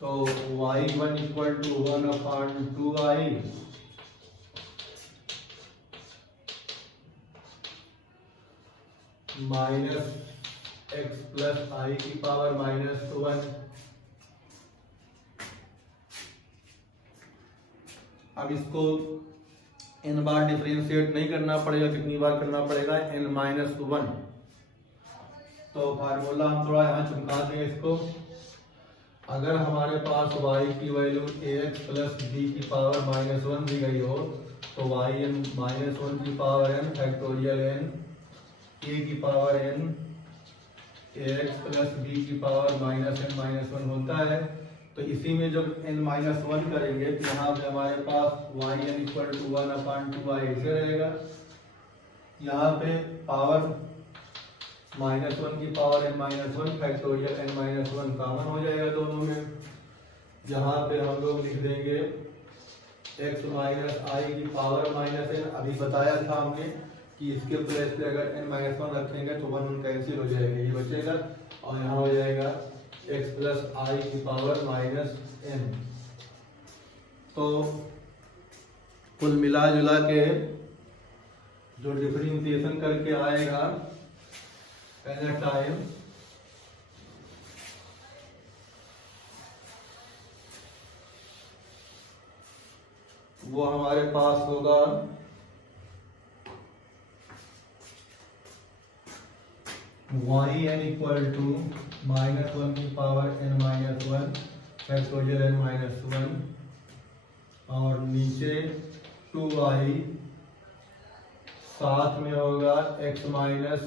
तो y1 equal to 1/2i minus x plus I की पावर -1। अब इसको n बार डिफरेंशिएट नहीं करना पड़ेगा, कितनी बार करना पड़ेगा, n-1। तो फार्मूला हम थोड़ा यहाँ चमका दें इसको। अगर हमारे पास y की वैल्यू ax प्लस b की पावर -1 दी गई हो तो yn-1 की power n factorial n a की power n ax plus b की पावर -n-1 होता है। तो इसी में जब n-1 करेंगे तो यहाँ पे हमारे पास yn इक्वल टू 1/2i ऐसे रहेगा। यहाँ पे पावर -1 की power n-1 factorial n-1 common हो जाएगा दोनों में। यहाँ पे हम लोग लिख देंगे x माइनस आई की पावर -n। अभी बताया था हमने कि इसके प्लेस पे अगर n-1 रखेंगे तो 1 कैंसिल हो जाएगा, ये बचेगा और यहाँ हो जाएगा x प्लस आई की पावर -n। तो कुल मिला जुला के जो डिफरेंशिएशन करके आएगा एट अ टाइम वो हमारे पास होगा yn इक्वल टू -1 की पावर n-1 फैक्टोरियल n-1 और नीचे 2i साथ में होगा x माइनस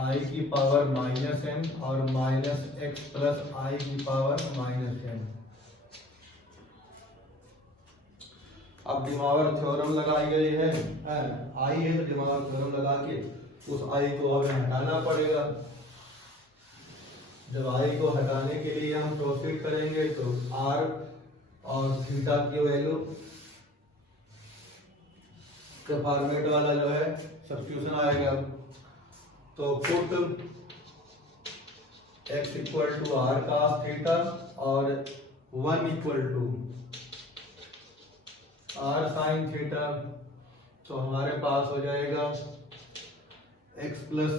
आई की पावर -n और माइनस x प्लस आई की पावर -n। अब डिमॉवर थ्योरम लगाई गई है, आई है तो डिमॉवर थ्योरम लगा के उस आई को हमें हटाना पड़ेगा। जब आई को हटाने के लिए हम प्रोसीड करेंगे तो r और थीटा की वैल्यू के फॉर्मेट वाला जो है सब्स्टिट्यूशन आएगा। तो put x equal to r cos theta और 1 equal to r sin theta. तो हमारे पास हो जाएगा x plus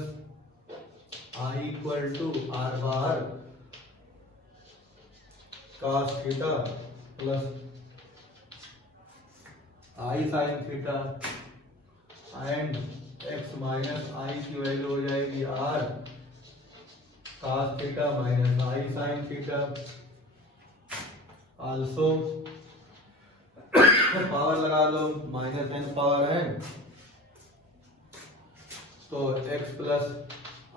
I equal to r बार cos theta plus I sin theta and x minus I की वैल्यू हो जाएगी r cos theta minus I sin theta. Also power लगा लो, -n पावर है तो x प्लस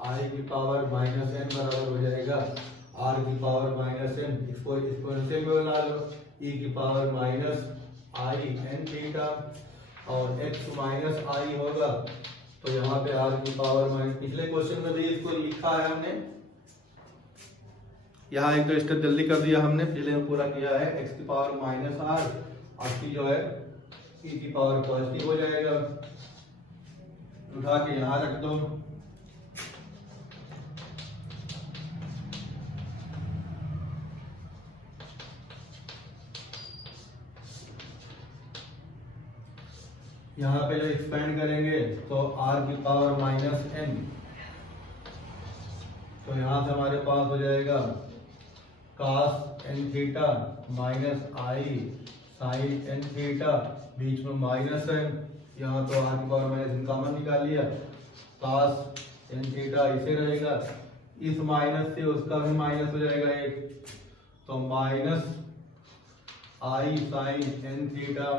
आई की power -n बराबर हो जाएगा r की पावर -n। इसको एक्सपोनेंशियल में बना लो, e की पावर -i n थीटा और x माइनस आई होगा तो यहाँ पे r की पावर पिछले क्वेश्चन में भी इसको लिखा है हमने, यहाँ एक तो स्टेप जल्दी कर दिया हमने, पहले में पूरा किया है। x की पावर -r और c जो है e की पावर पॉजिटिव हो जाएगा। उठा के यहाँ रख दो। यहाँ पे जो एक्सपेंड करेंगे तो r की पावर -n, तो यहाँ से हमारे पास हो जाएगा cos n थीटा माइनस आई साइन n थीटा, बीच में माइनस है, यहाँ तो r की पावर -n कॉमन निकाल लिया, cos n थीटा इसे रहेगा, इस माइनस से उसका भी माइनस हो जाएगा एक, तो माइनस आई साइन n थीटा।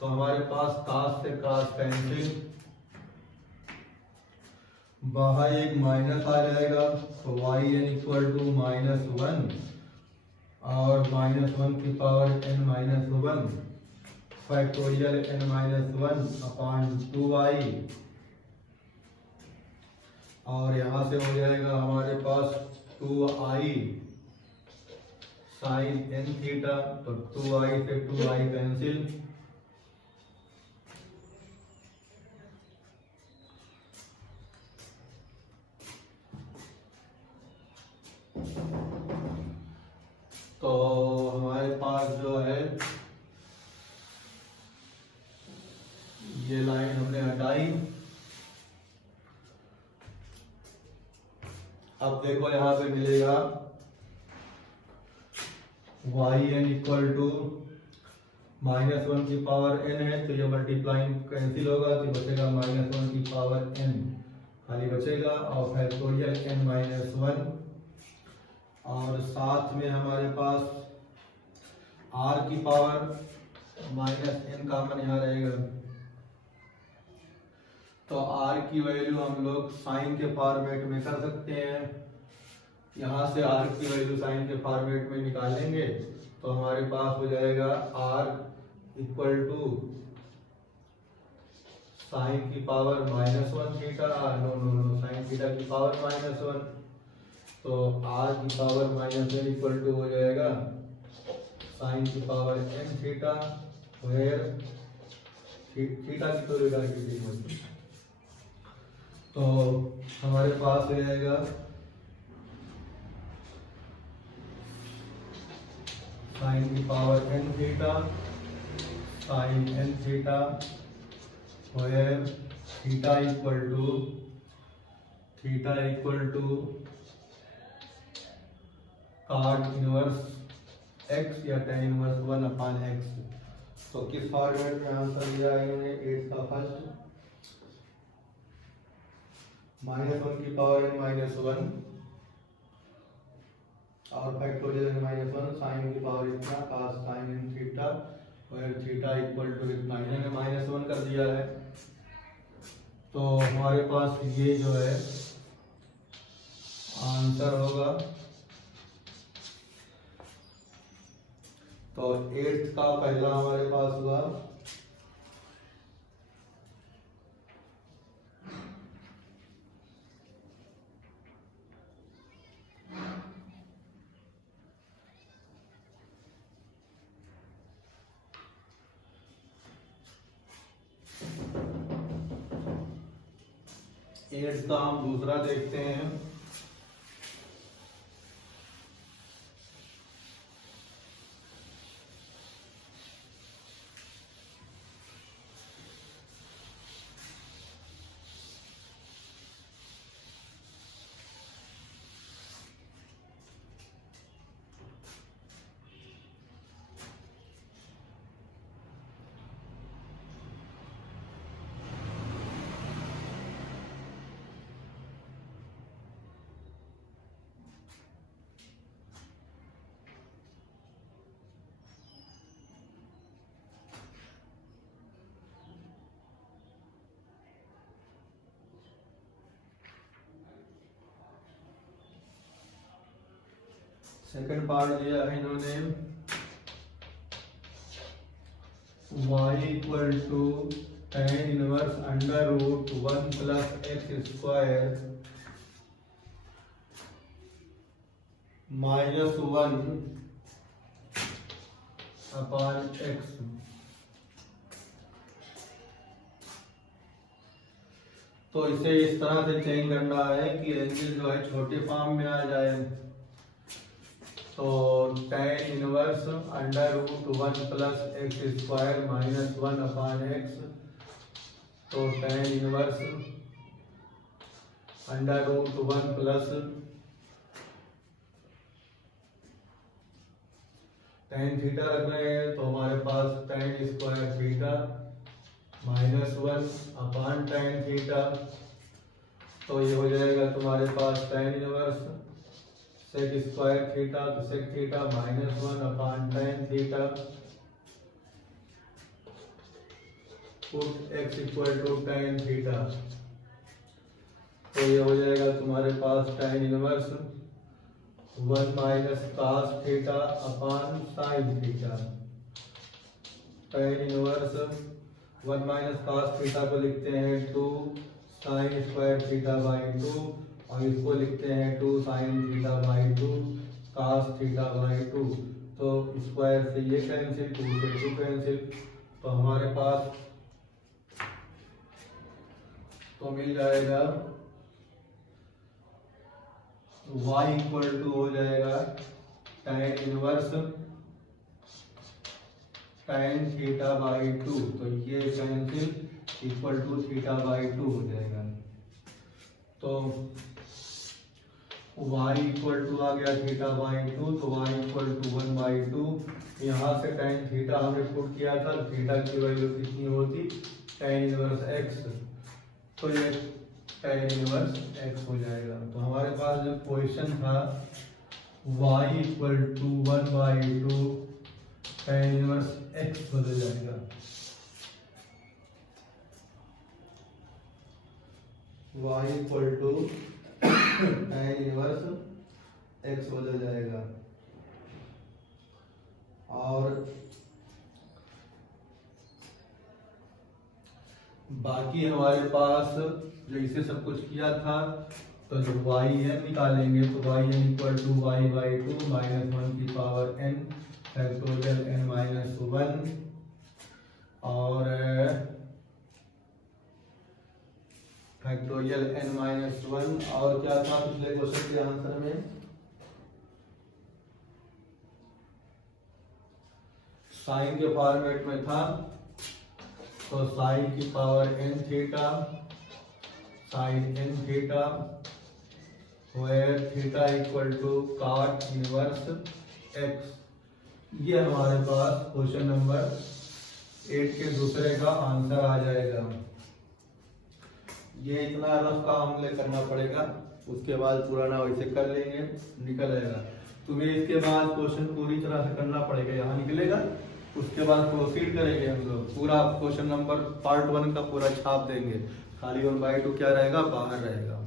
तो हमारे पास cos से cos कैंसिल, बाहर एक माइनस आ जाएगा तो yn इक्वल टू -1 और -1 की power n-1 factorial n-1 upon 2i और यहाँ से हो जाएगा हमारे पास 2i साइन n थीटा, तो 2i से 2i कैंसिल, ये लाइन हमने हटाई। अब देखो यहाँ पे मिलेगा वाई एन इक्वल टू -1 की पावर n है, तो ये मल्टीप्लाइंग कैंसिल होगा तो बचेगा -1 की पावर n खाली बचेगा, और फैक्टोरियल n-1, और साथ में हमारे पास r की पावर -n कॉमन यहाँ रहेगा। तो r की वैल्यू हम लोग साइन के फॉर्मेट में कर सकते हैं। यहाँ से r की वैल्यू साइन के फॉर्मेट में निकालेंगे तो हमारे पास हो जाएगा r इक्वल टू साइन की power -1 theta, no sine theta की पावर -1, तो r की पावर -n इक्वल टू हो जाएगा साइन की power n theta, where theta की तो रिलेटिव, तो हमारे पास हो जाएगा साइन की power n theta sine n theta, where theta equal to cot inverse x या tan इनवर्स 1/x। तो किस फॉर्मेट में आंसर दिया है इन्होंने? 8 का फर्स्ट -1 की पावर n-1 और फैक्टोरियल n-1 साइन की पावर इतना cos साइन n थीटा, और थीटा इक्वल टू इतना, इन्होंने -1 कर दिया है। तो हमारे पास ये जो है आंसर होगा। तो 8th का पहला हमारे पास हुआ का हम दूसरा देखते हैं। सेकंड पार्ट दिया है इन्होंने y equal to tan inverse under root 1 plus x square -1 upon x। तो इसे इस तरह से चेंज करना है कि एंगल जो है छोटे फॉर्म में आ जाए। तो tan inverse under root 1 plus x square -1 upon X, तो tan inverse under root 1 plus tan theta रख रहे हैं तो हमारे पास tan square theta -1 upon tan theta, तो ये हो जाएगा तुम्हारे पास tan inverse sec square theta, तो sec theta -1 upon tan theta, put x equal to tan theta. तो ये हो जाएगा तुम्हारे पास tan inverse 1 minus cos theta upon sin theta. tan inverse 1 minus cos theta को लिखते हैं 2 sin स्क्वायर थीटा बाई 2, और इसको लिखते हैं 2 sin theta by 2 cos theta by 2। तो स्क्वायर से ये कैंसिल, 2 से 2 कैंसिल, तो हमारे पास तो मिल जाएगा y इक्वल टू हो जाएगा tan inverse tan theta by 2, तो ये कैंसिल, इक्वल टू θ/2 हो जाएगा। तो y इक्वल टू आ गया θ/2, तो y इक्वल टू 1/2। यहाँ से tan थीटा हमने पुट किया था, थीटा की वैल्यू कितनी होती, tan इनवर्स x, तो ये tan इनवर्स x हो जाएगा। तो हमारे पास जो क्वेश्चन था y equal to 1/2 tan inverse x बदल जाएगा। y equal to tan inverse x बदल जाएगा। और बाकी हमारे पास जो इसे सब कुछ किया था, तो जो y n निकालेंगे तो y n equal to y/2 minus 1 की power n factorial n minus 1। और फैक्टोरियल n माइनस 1। और क्या था पिछले क्वेश्चन के आंसर में, साइन के फॉर्मेट में था, तो साइन की power n theta, sine n theta, where theta equal to cot inverse x। ये हमारे पास क्वेश्चन नंबर 8 के दूसरे का आंसर आ जाएगा। ये इतना रफ काम हमने करना पड़ेगा, उसके बाद पुराना वैसे कर लेंगे, निकल आएगा। तुम्हें इसके बाद क्वेश्चन पूरी तरह से करना पड़ेगा, यहाँ निकलेगा, उसके बाद प्रोसीड करेंगे हम लोग, पूरा क्वेश्चन नंबर पार्ट 1 का पूरा छाप देंगे, खाली 1/2 क्या रहेगा, बाहर रहेगा।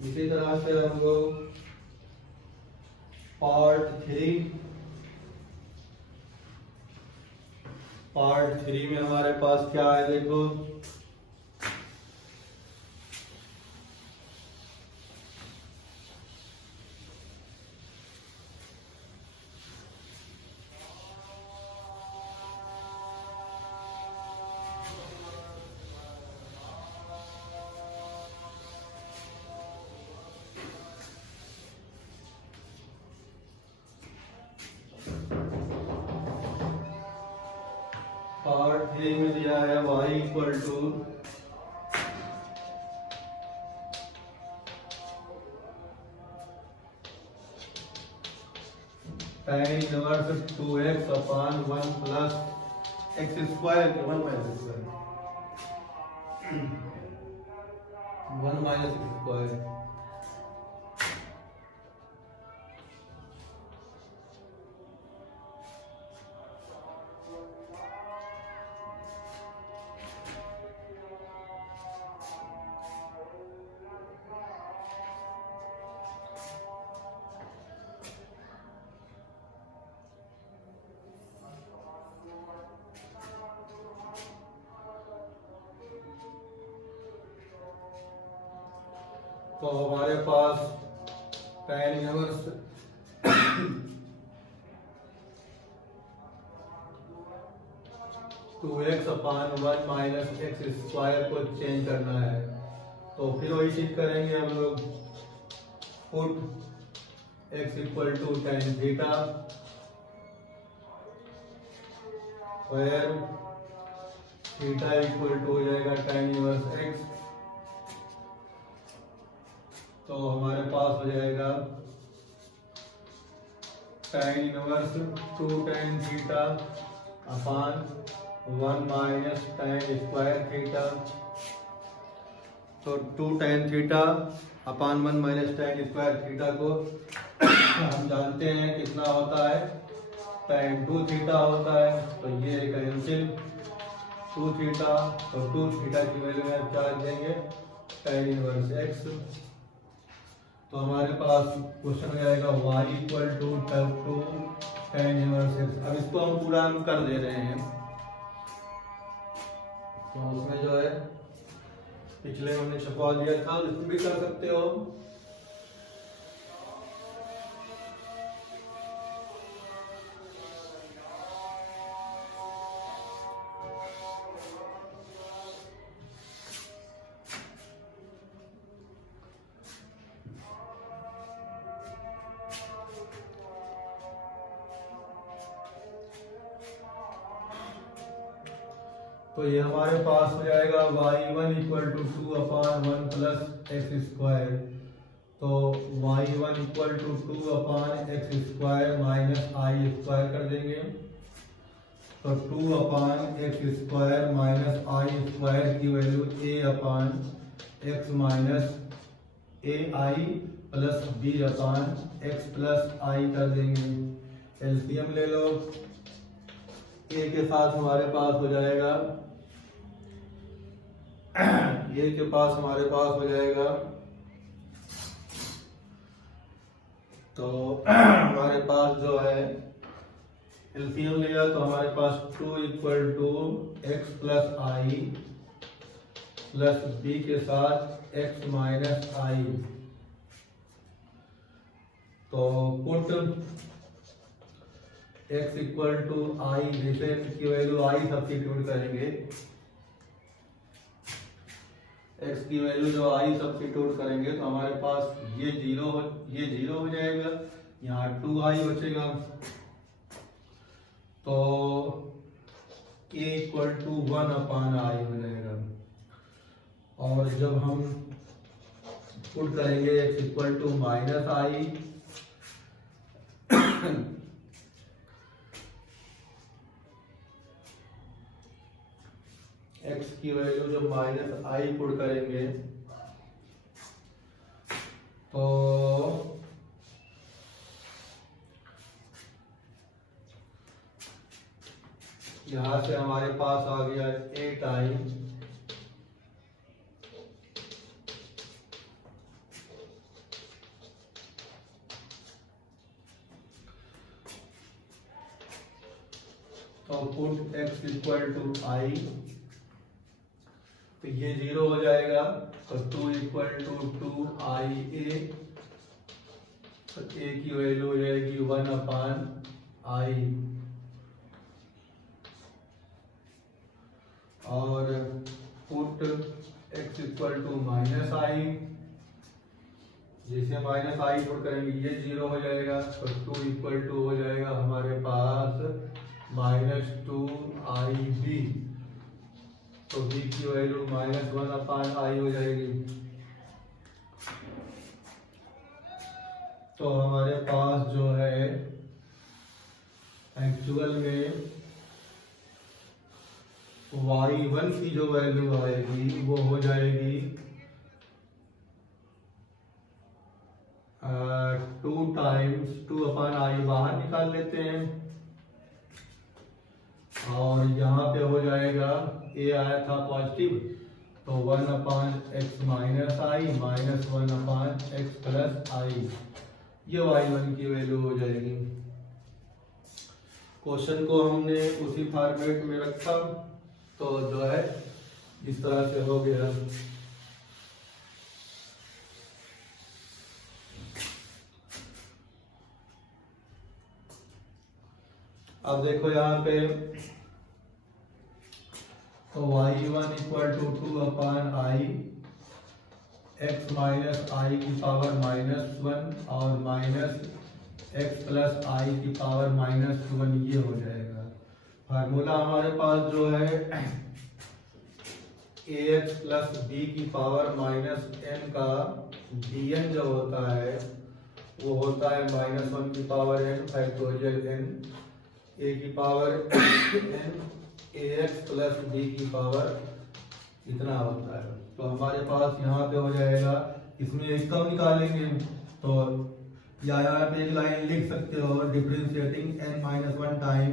इसी तरह से हम लोग पार्ट 3 में हमारे पास क्या है, देखो पार्ट 3 में दिया है y equal to tan inverse 2x upon 1 plus x square के 1 माइनस स्क्वायर 1 माइनस स्क्वायर। तो हमारे पास tan inverse 2x upon 1 minus x square को चेंज करना है, तो फिर वही चीज करेंगे हम लोग, put x equal to tan theta where theta equal to हो जाएगा tan इनवर्स x। तो हमारे पास हो जाएगा tan inverse 2 tan theta upon 1 minus tan square theta. तो 2 tan theta upon 1 minus tan square theta को हम जानते हैं कितना होता है, tan 2 थीटा होता है, तो ये कैंसिल 2 थीटा, तो 2 थीटा की वैल्यू में क्या देंगे, tan इनवर्स x। तो हमारे पास क्वेश्चन में आएगा y equal to tan inverse x। अब इसको हम पूरा हम कर दे रहे हैं, तो उसमें जो है पिछले हमने छपवा दिया था, इसमें भी कर सकते हो। तो ये हमारे पास हो जाएगा y1 equal to 2/1 plus x square. तो y1 equal to 2/x square minus I square कर देंगे। तो 2/x square minus I square की value a/x minus ai plus b/x plus I कर देंगे। एलसीएम ले लो, a के साथ हमारे पास हो जाएगा a के पास हमारे पास हो जाएगा, तो हमारे पास जो है एलसीएम लिया तो हमारे पास 2 equal to x plus i plus b के साथ एक्स माइनस आई। तो put x equal to i, जैसे की वैल्यू आई सब्स्टिट्यूट करेंगे, x की वैल्यू जो आई सब्स्टिट्यूट करेंगे तो हमारे पास ये जीरो हो जाएगा, यहाँ 2i बचेगा। तो a इक्वल टू 1/i हो जाएगा। और जब हम पुट करेंगे x equal to minus i, x की वैल्यू जब माइनस आई पुट करेंगे तो यहां से हमारे पास आ गया a टाइम तो put x equal to i, तो ये 0 हो जाएगा। तो 2 इक्वल टू 2ia, तो a की वैल्यू हो जाएगी 1/i। और put x equal to minus I, जैसे माइनस आई पुट करेंगे ये 0 हो जाएगा। तो 2 इक्वल टू हो जाएगा हमारे पास -2ib। तो b की वैल्यू -1/i हो जाएगी। तो हमारे पास जो है एक्चुअल में y1 की जो वैल्यू आएगी वो हो जाएगी 2 टाइम्स 2/i बाहर निकाल लेते हैं, और यहाँ पे हो जाएगा a आया था पॉजिटिव, तो 1/x माइनस आई माइनस 1/x प्लस आई, ये y1 की वैल्यू हो जाएगी। क्वेश्चन को हमने उसी फॉर्मेट में रखा तो जो है इस तरह से हो गया। अब देखो यहाँ पे, तो y1 equal to 2/i, x minus I की पावर -1 और माइनस x प्लस आई की पावर -1, ये हो जाएगा। फार्मूला हमारे पास जो है ax प्लस b की पावर -n का dn जो होता है वो होता है -1 की power n factorial n, a की power n ax plus b की पावर इतना होता है। तो हमारे पास यहाँ पे हो जाएगा, इसमें एक कम निकालेंगे तो यहाँ पे एक लाइन लिख सकते हो, differentiating n-1 time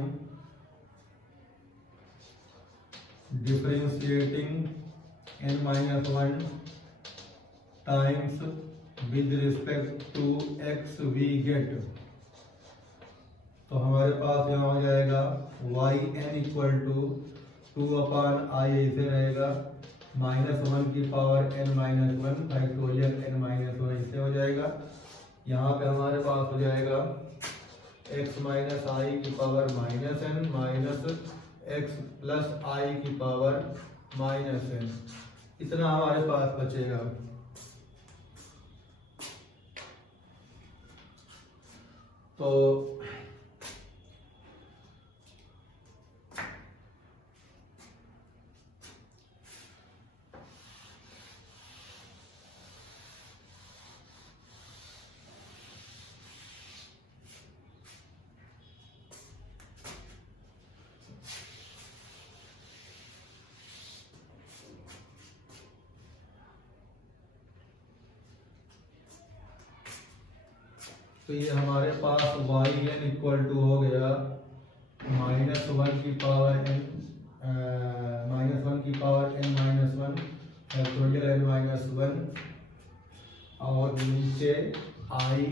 differentiating n-1 times with respect to x we get. तो हमारे पास यहाँ हो जाएगा yn इक्वल टू 2/i ऐसे रहेगा, -1 की पावर n-1 फैक्टोरियल n-1 ऐसे हो जाएगा। यहाँ पे हमारे पास हो जाएगा x माइनस आई की power -n minus x plus I की पावर -n, इतना हमारे पास बचेगा। तो तो ये हमारे पास वाई एन इक्वल टू हो गया -1 की पावर n -1 की पावर n -1 फैक्टोरियल n -1 और नीचे i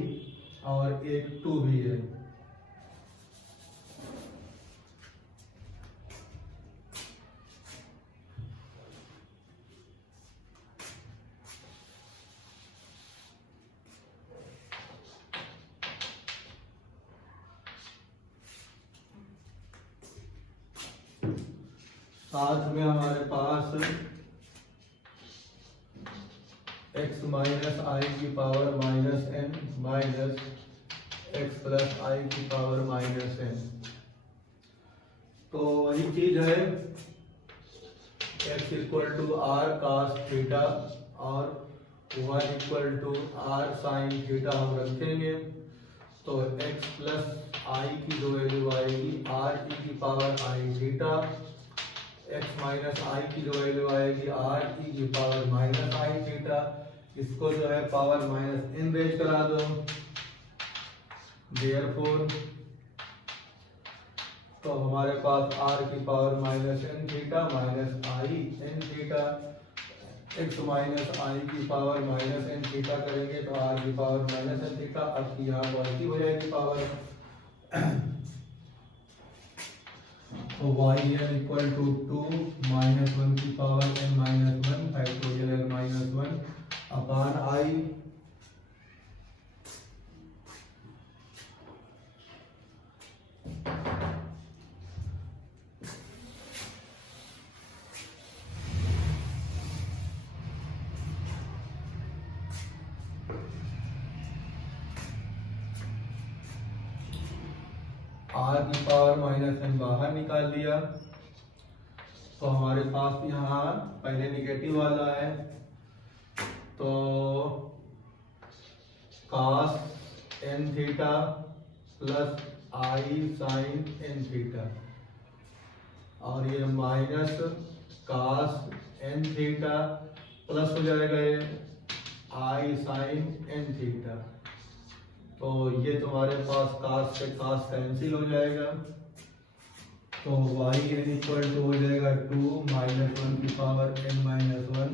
और एक 2 भी है। साथ में हमारे पास x माइनस आई की power -n minus x plus I की पावर -n। तो वही चीज है, x equal to R cos theta और y equal to are sine theta हम रखेंगे। तो x प्लस आई की जो वैल्यू आएगी आर ई की power I theta, x minus I की जो वैल्यू आएगी आर ई की पावर माइनस आई थीटा। इसको जो है पावर -n रेज करा दो, देयरफॉर तो हमारे पास r की power -n theta minus I n theta, x minus I की पावर -n थीटा करेंगे तो r की पावर -n थीटा। अब की यहाँ पॉजिटिव हो जाएगी पावर, तो yn इक्वल टू 2 -1 की power n -1 factorial n -1 upon i r की पावर -n बाहर निकाल दिया तो हमारे पास यहाँ पहले निगेटिव वाला है, तो cos n थीटा प्लस आई साइन n थीटा और ये minus cos n theta plus हो जाएगा ये आई साइन n थीटा। तो ये तुम्हारे पास cos से cos कैंसिल हो जाएगा, तो yn इक्वल टू हो जाएगा 2 -1 की power n -1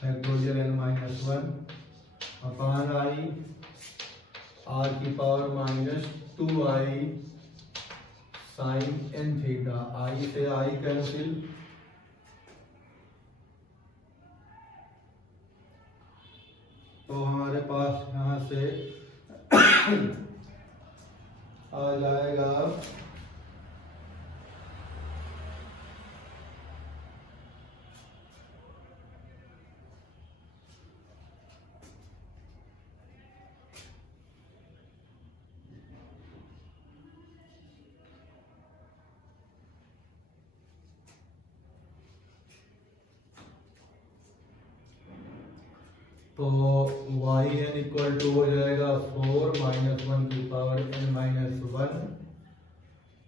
factorial n -1 upon i r की power -2i sine n theta. i से i कैंसिल, तो हमारे पास यहाँ से आ जाएगा तो yn इक्वल टू हो जाएगा 4 -1 की पावर n -1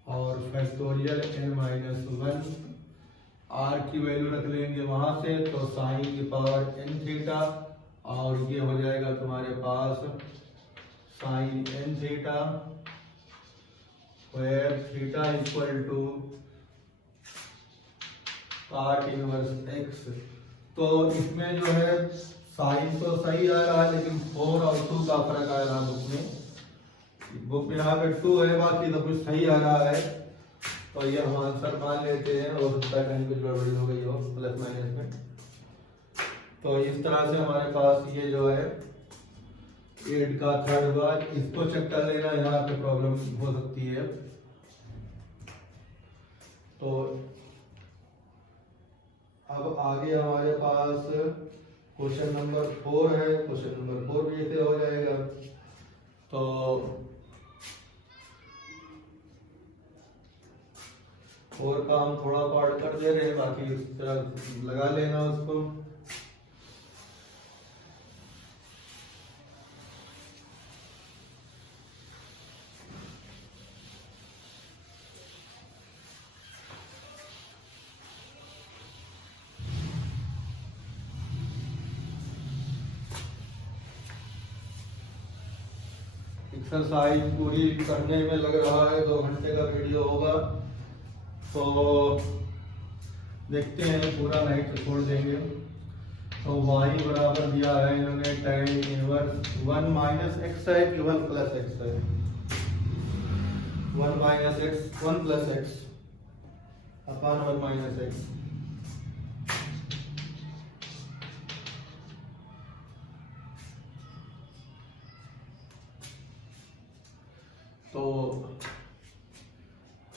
और फैक्टोरियल n -1 r की वैल्यू रख लेंगे वहां से, तो साइन की पावर n थीटा और ये हो जाएगा तुम्हारे पास sine n theta where theta equal to cot inverse x। तो इसमें जो है साइन तो सही आ रहा है लेकिन 4 और 2 का फर्क आ रहा है बुक में यहाँ पे 2 है, बाकी तो कुछ सही आ रहा है। तो ये हम आंसर मान लेते हैं, हो सकता है कहीं कुछ गड़बड़ी हो गई हो प्लस माइनस में। तो इस तरह से हमारे पास ये जो है 8 का थर्ड बार इसको चेक कर लेना, यहाँ पे प्रॉब्लम हो सकती है। तो अब आगे हमारे पास क्वेश्चन नंबर 4 है, क्वेश्चन नंबर 4 भी ऐसे हो जाएगा। तो और का हम थोड़ा पार्ट कर दे रहे हैं, बाकी इस तरह लगा लेना उसको। एक्सरसाइज पूरी करने में लग रहा है 2 घंटे का वीडियो होगा, तो देखते हैं, पूरा नहीं तो छोड़ देंगे। तो y बराबर दिया है इन्होंने tan इनवर्स 1 माइनस एक्स है कि 1 प्लस एक्स है, 1 minus x 1 plus x upon 1 minus x. तो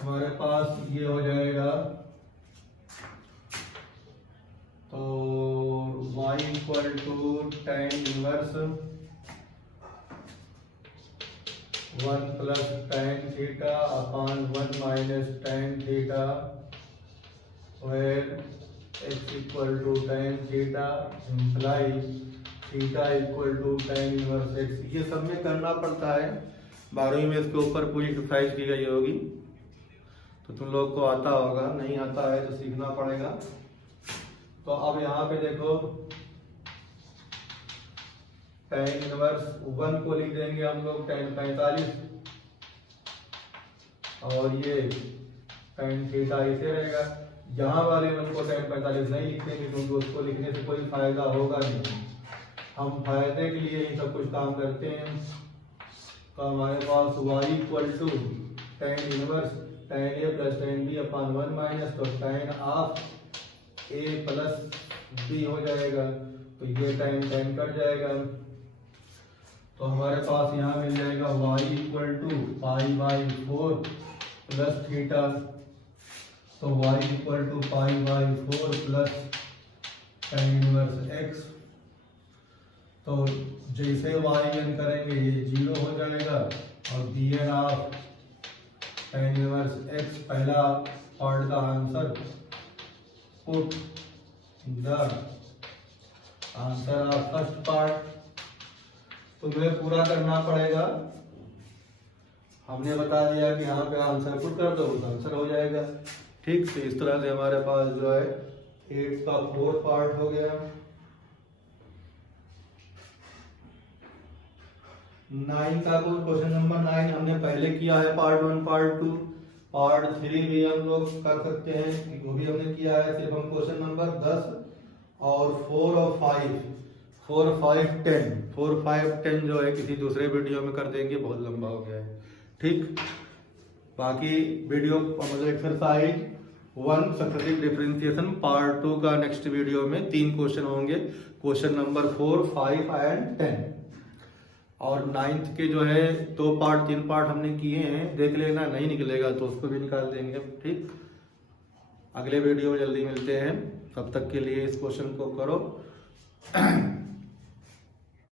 हमारे पास ये हो जाएगा, तो y equal to tan inverse 1 plus tan theta upon 1 minus tan theta, where x equal to tan theta imply theta equal to tan inverse x। ये सब में करना पड़ता है, 12वीं में इसके ऊपर पूरी एक्सरसाइज की गई होगी, तो तुम लोग को आता होगा, नहीं आता है तो सीखना पड़ेगा। तो अब यहाँ पे देखो tan इनवर्स 1 को लिख देंगे हम लोग tan 45, और ये tan थीटा ऐसे रहेगा। यहाँ वाले 1 को tan 45 नहीं लिखेंगे क्योंकि उसको लिखने से कोई फायदा होगा नहीं, हम फायदे के लिए ही सब कुछ काम करते हैं। तो हमारे पास y equal to tan inverse tan a plus tan b upon 1 minus, तो tan of a plus b हो जाएगा, तो ये tan कट जाएगा। तो हमारे पास यहाँ मिल जाएगा y equal to pi by 4 plus theta, तो y equal to pi by 4 plus tan inverse x। तो जैसे y n करेंगे ये 0 हो जाएगा, और b n of tan inverse x पहला पार्ट का answer put the answer of first part. तो तुम्हें पूरा करना पड़ेगा, हमने बता दिया कि यहाँ पे आंसर पुट कर दो, तो आंसर हो जाएगा। ठीक से इस तरह से हमारे पास जो है 8 का 4th पार्ट हो गया। 9 का क्वेश्चन नंबर 9 हमने पहले किया है, पार्ट 1 पार्ट 2, पार्ट 3 भी हम लोग कर सकते हैं, वो भी हमने किया है। सिर्फ हम क्वेश्चन नंबर 10 और 4 और 5 4 5 10 4 5 10 जो है किसी दूसरे वीडियो में कर देंगे, बहुत लंबा हो गया है। ठीक, बाकी वीडियो मतलब एक्सरसाइज 1 सक्सेसिव डिफरेंशिएशन पार्ट 2 का नेक्स्ट वीडियो में 3 क्वेश्चन होंगे, क्वेश्चन नंबर 4 5 एंड 10। और 9th के जो है 2 पार्ट 3 पार्ट हमने किए हैं, देख लेना, नहीं निकलेगा तो उसको भी निकाल देंगे। ठीक, अगले वीडियो में जल्दी मिलते हैं, तब तक के लिए इस क्वेश्चन को करो।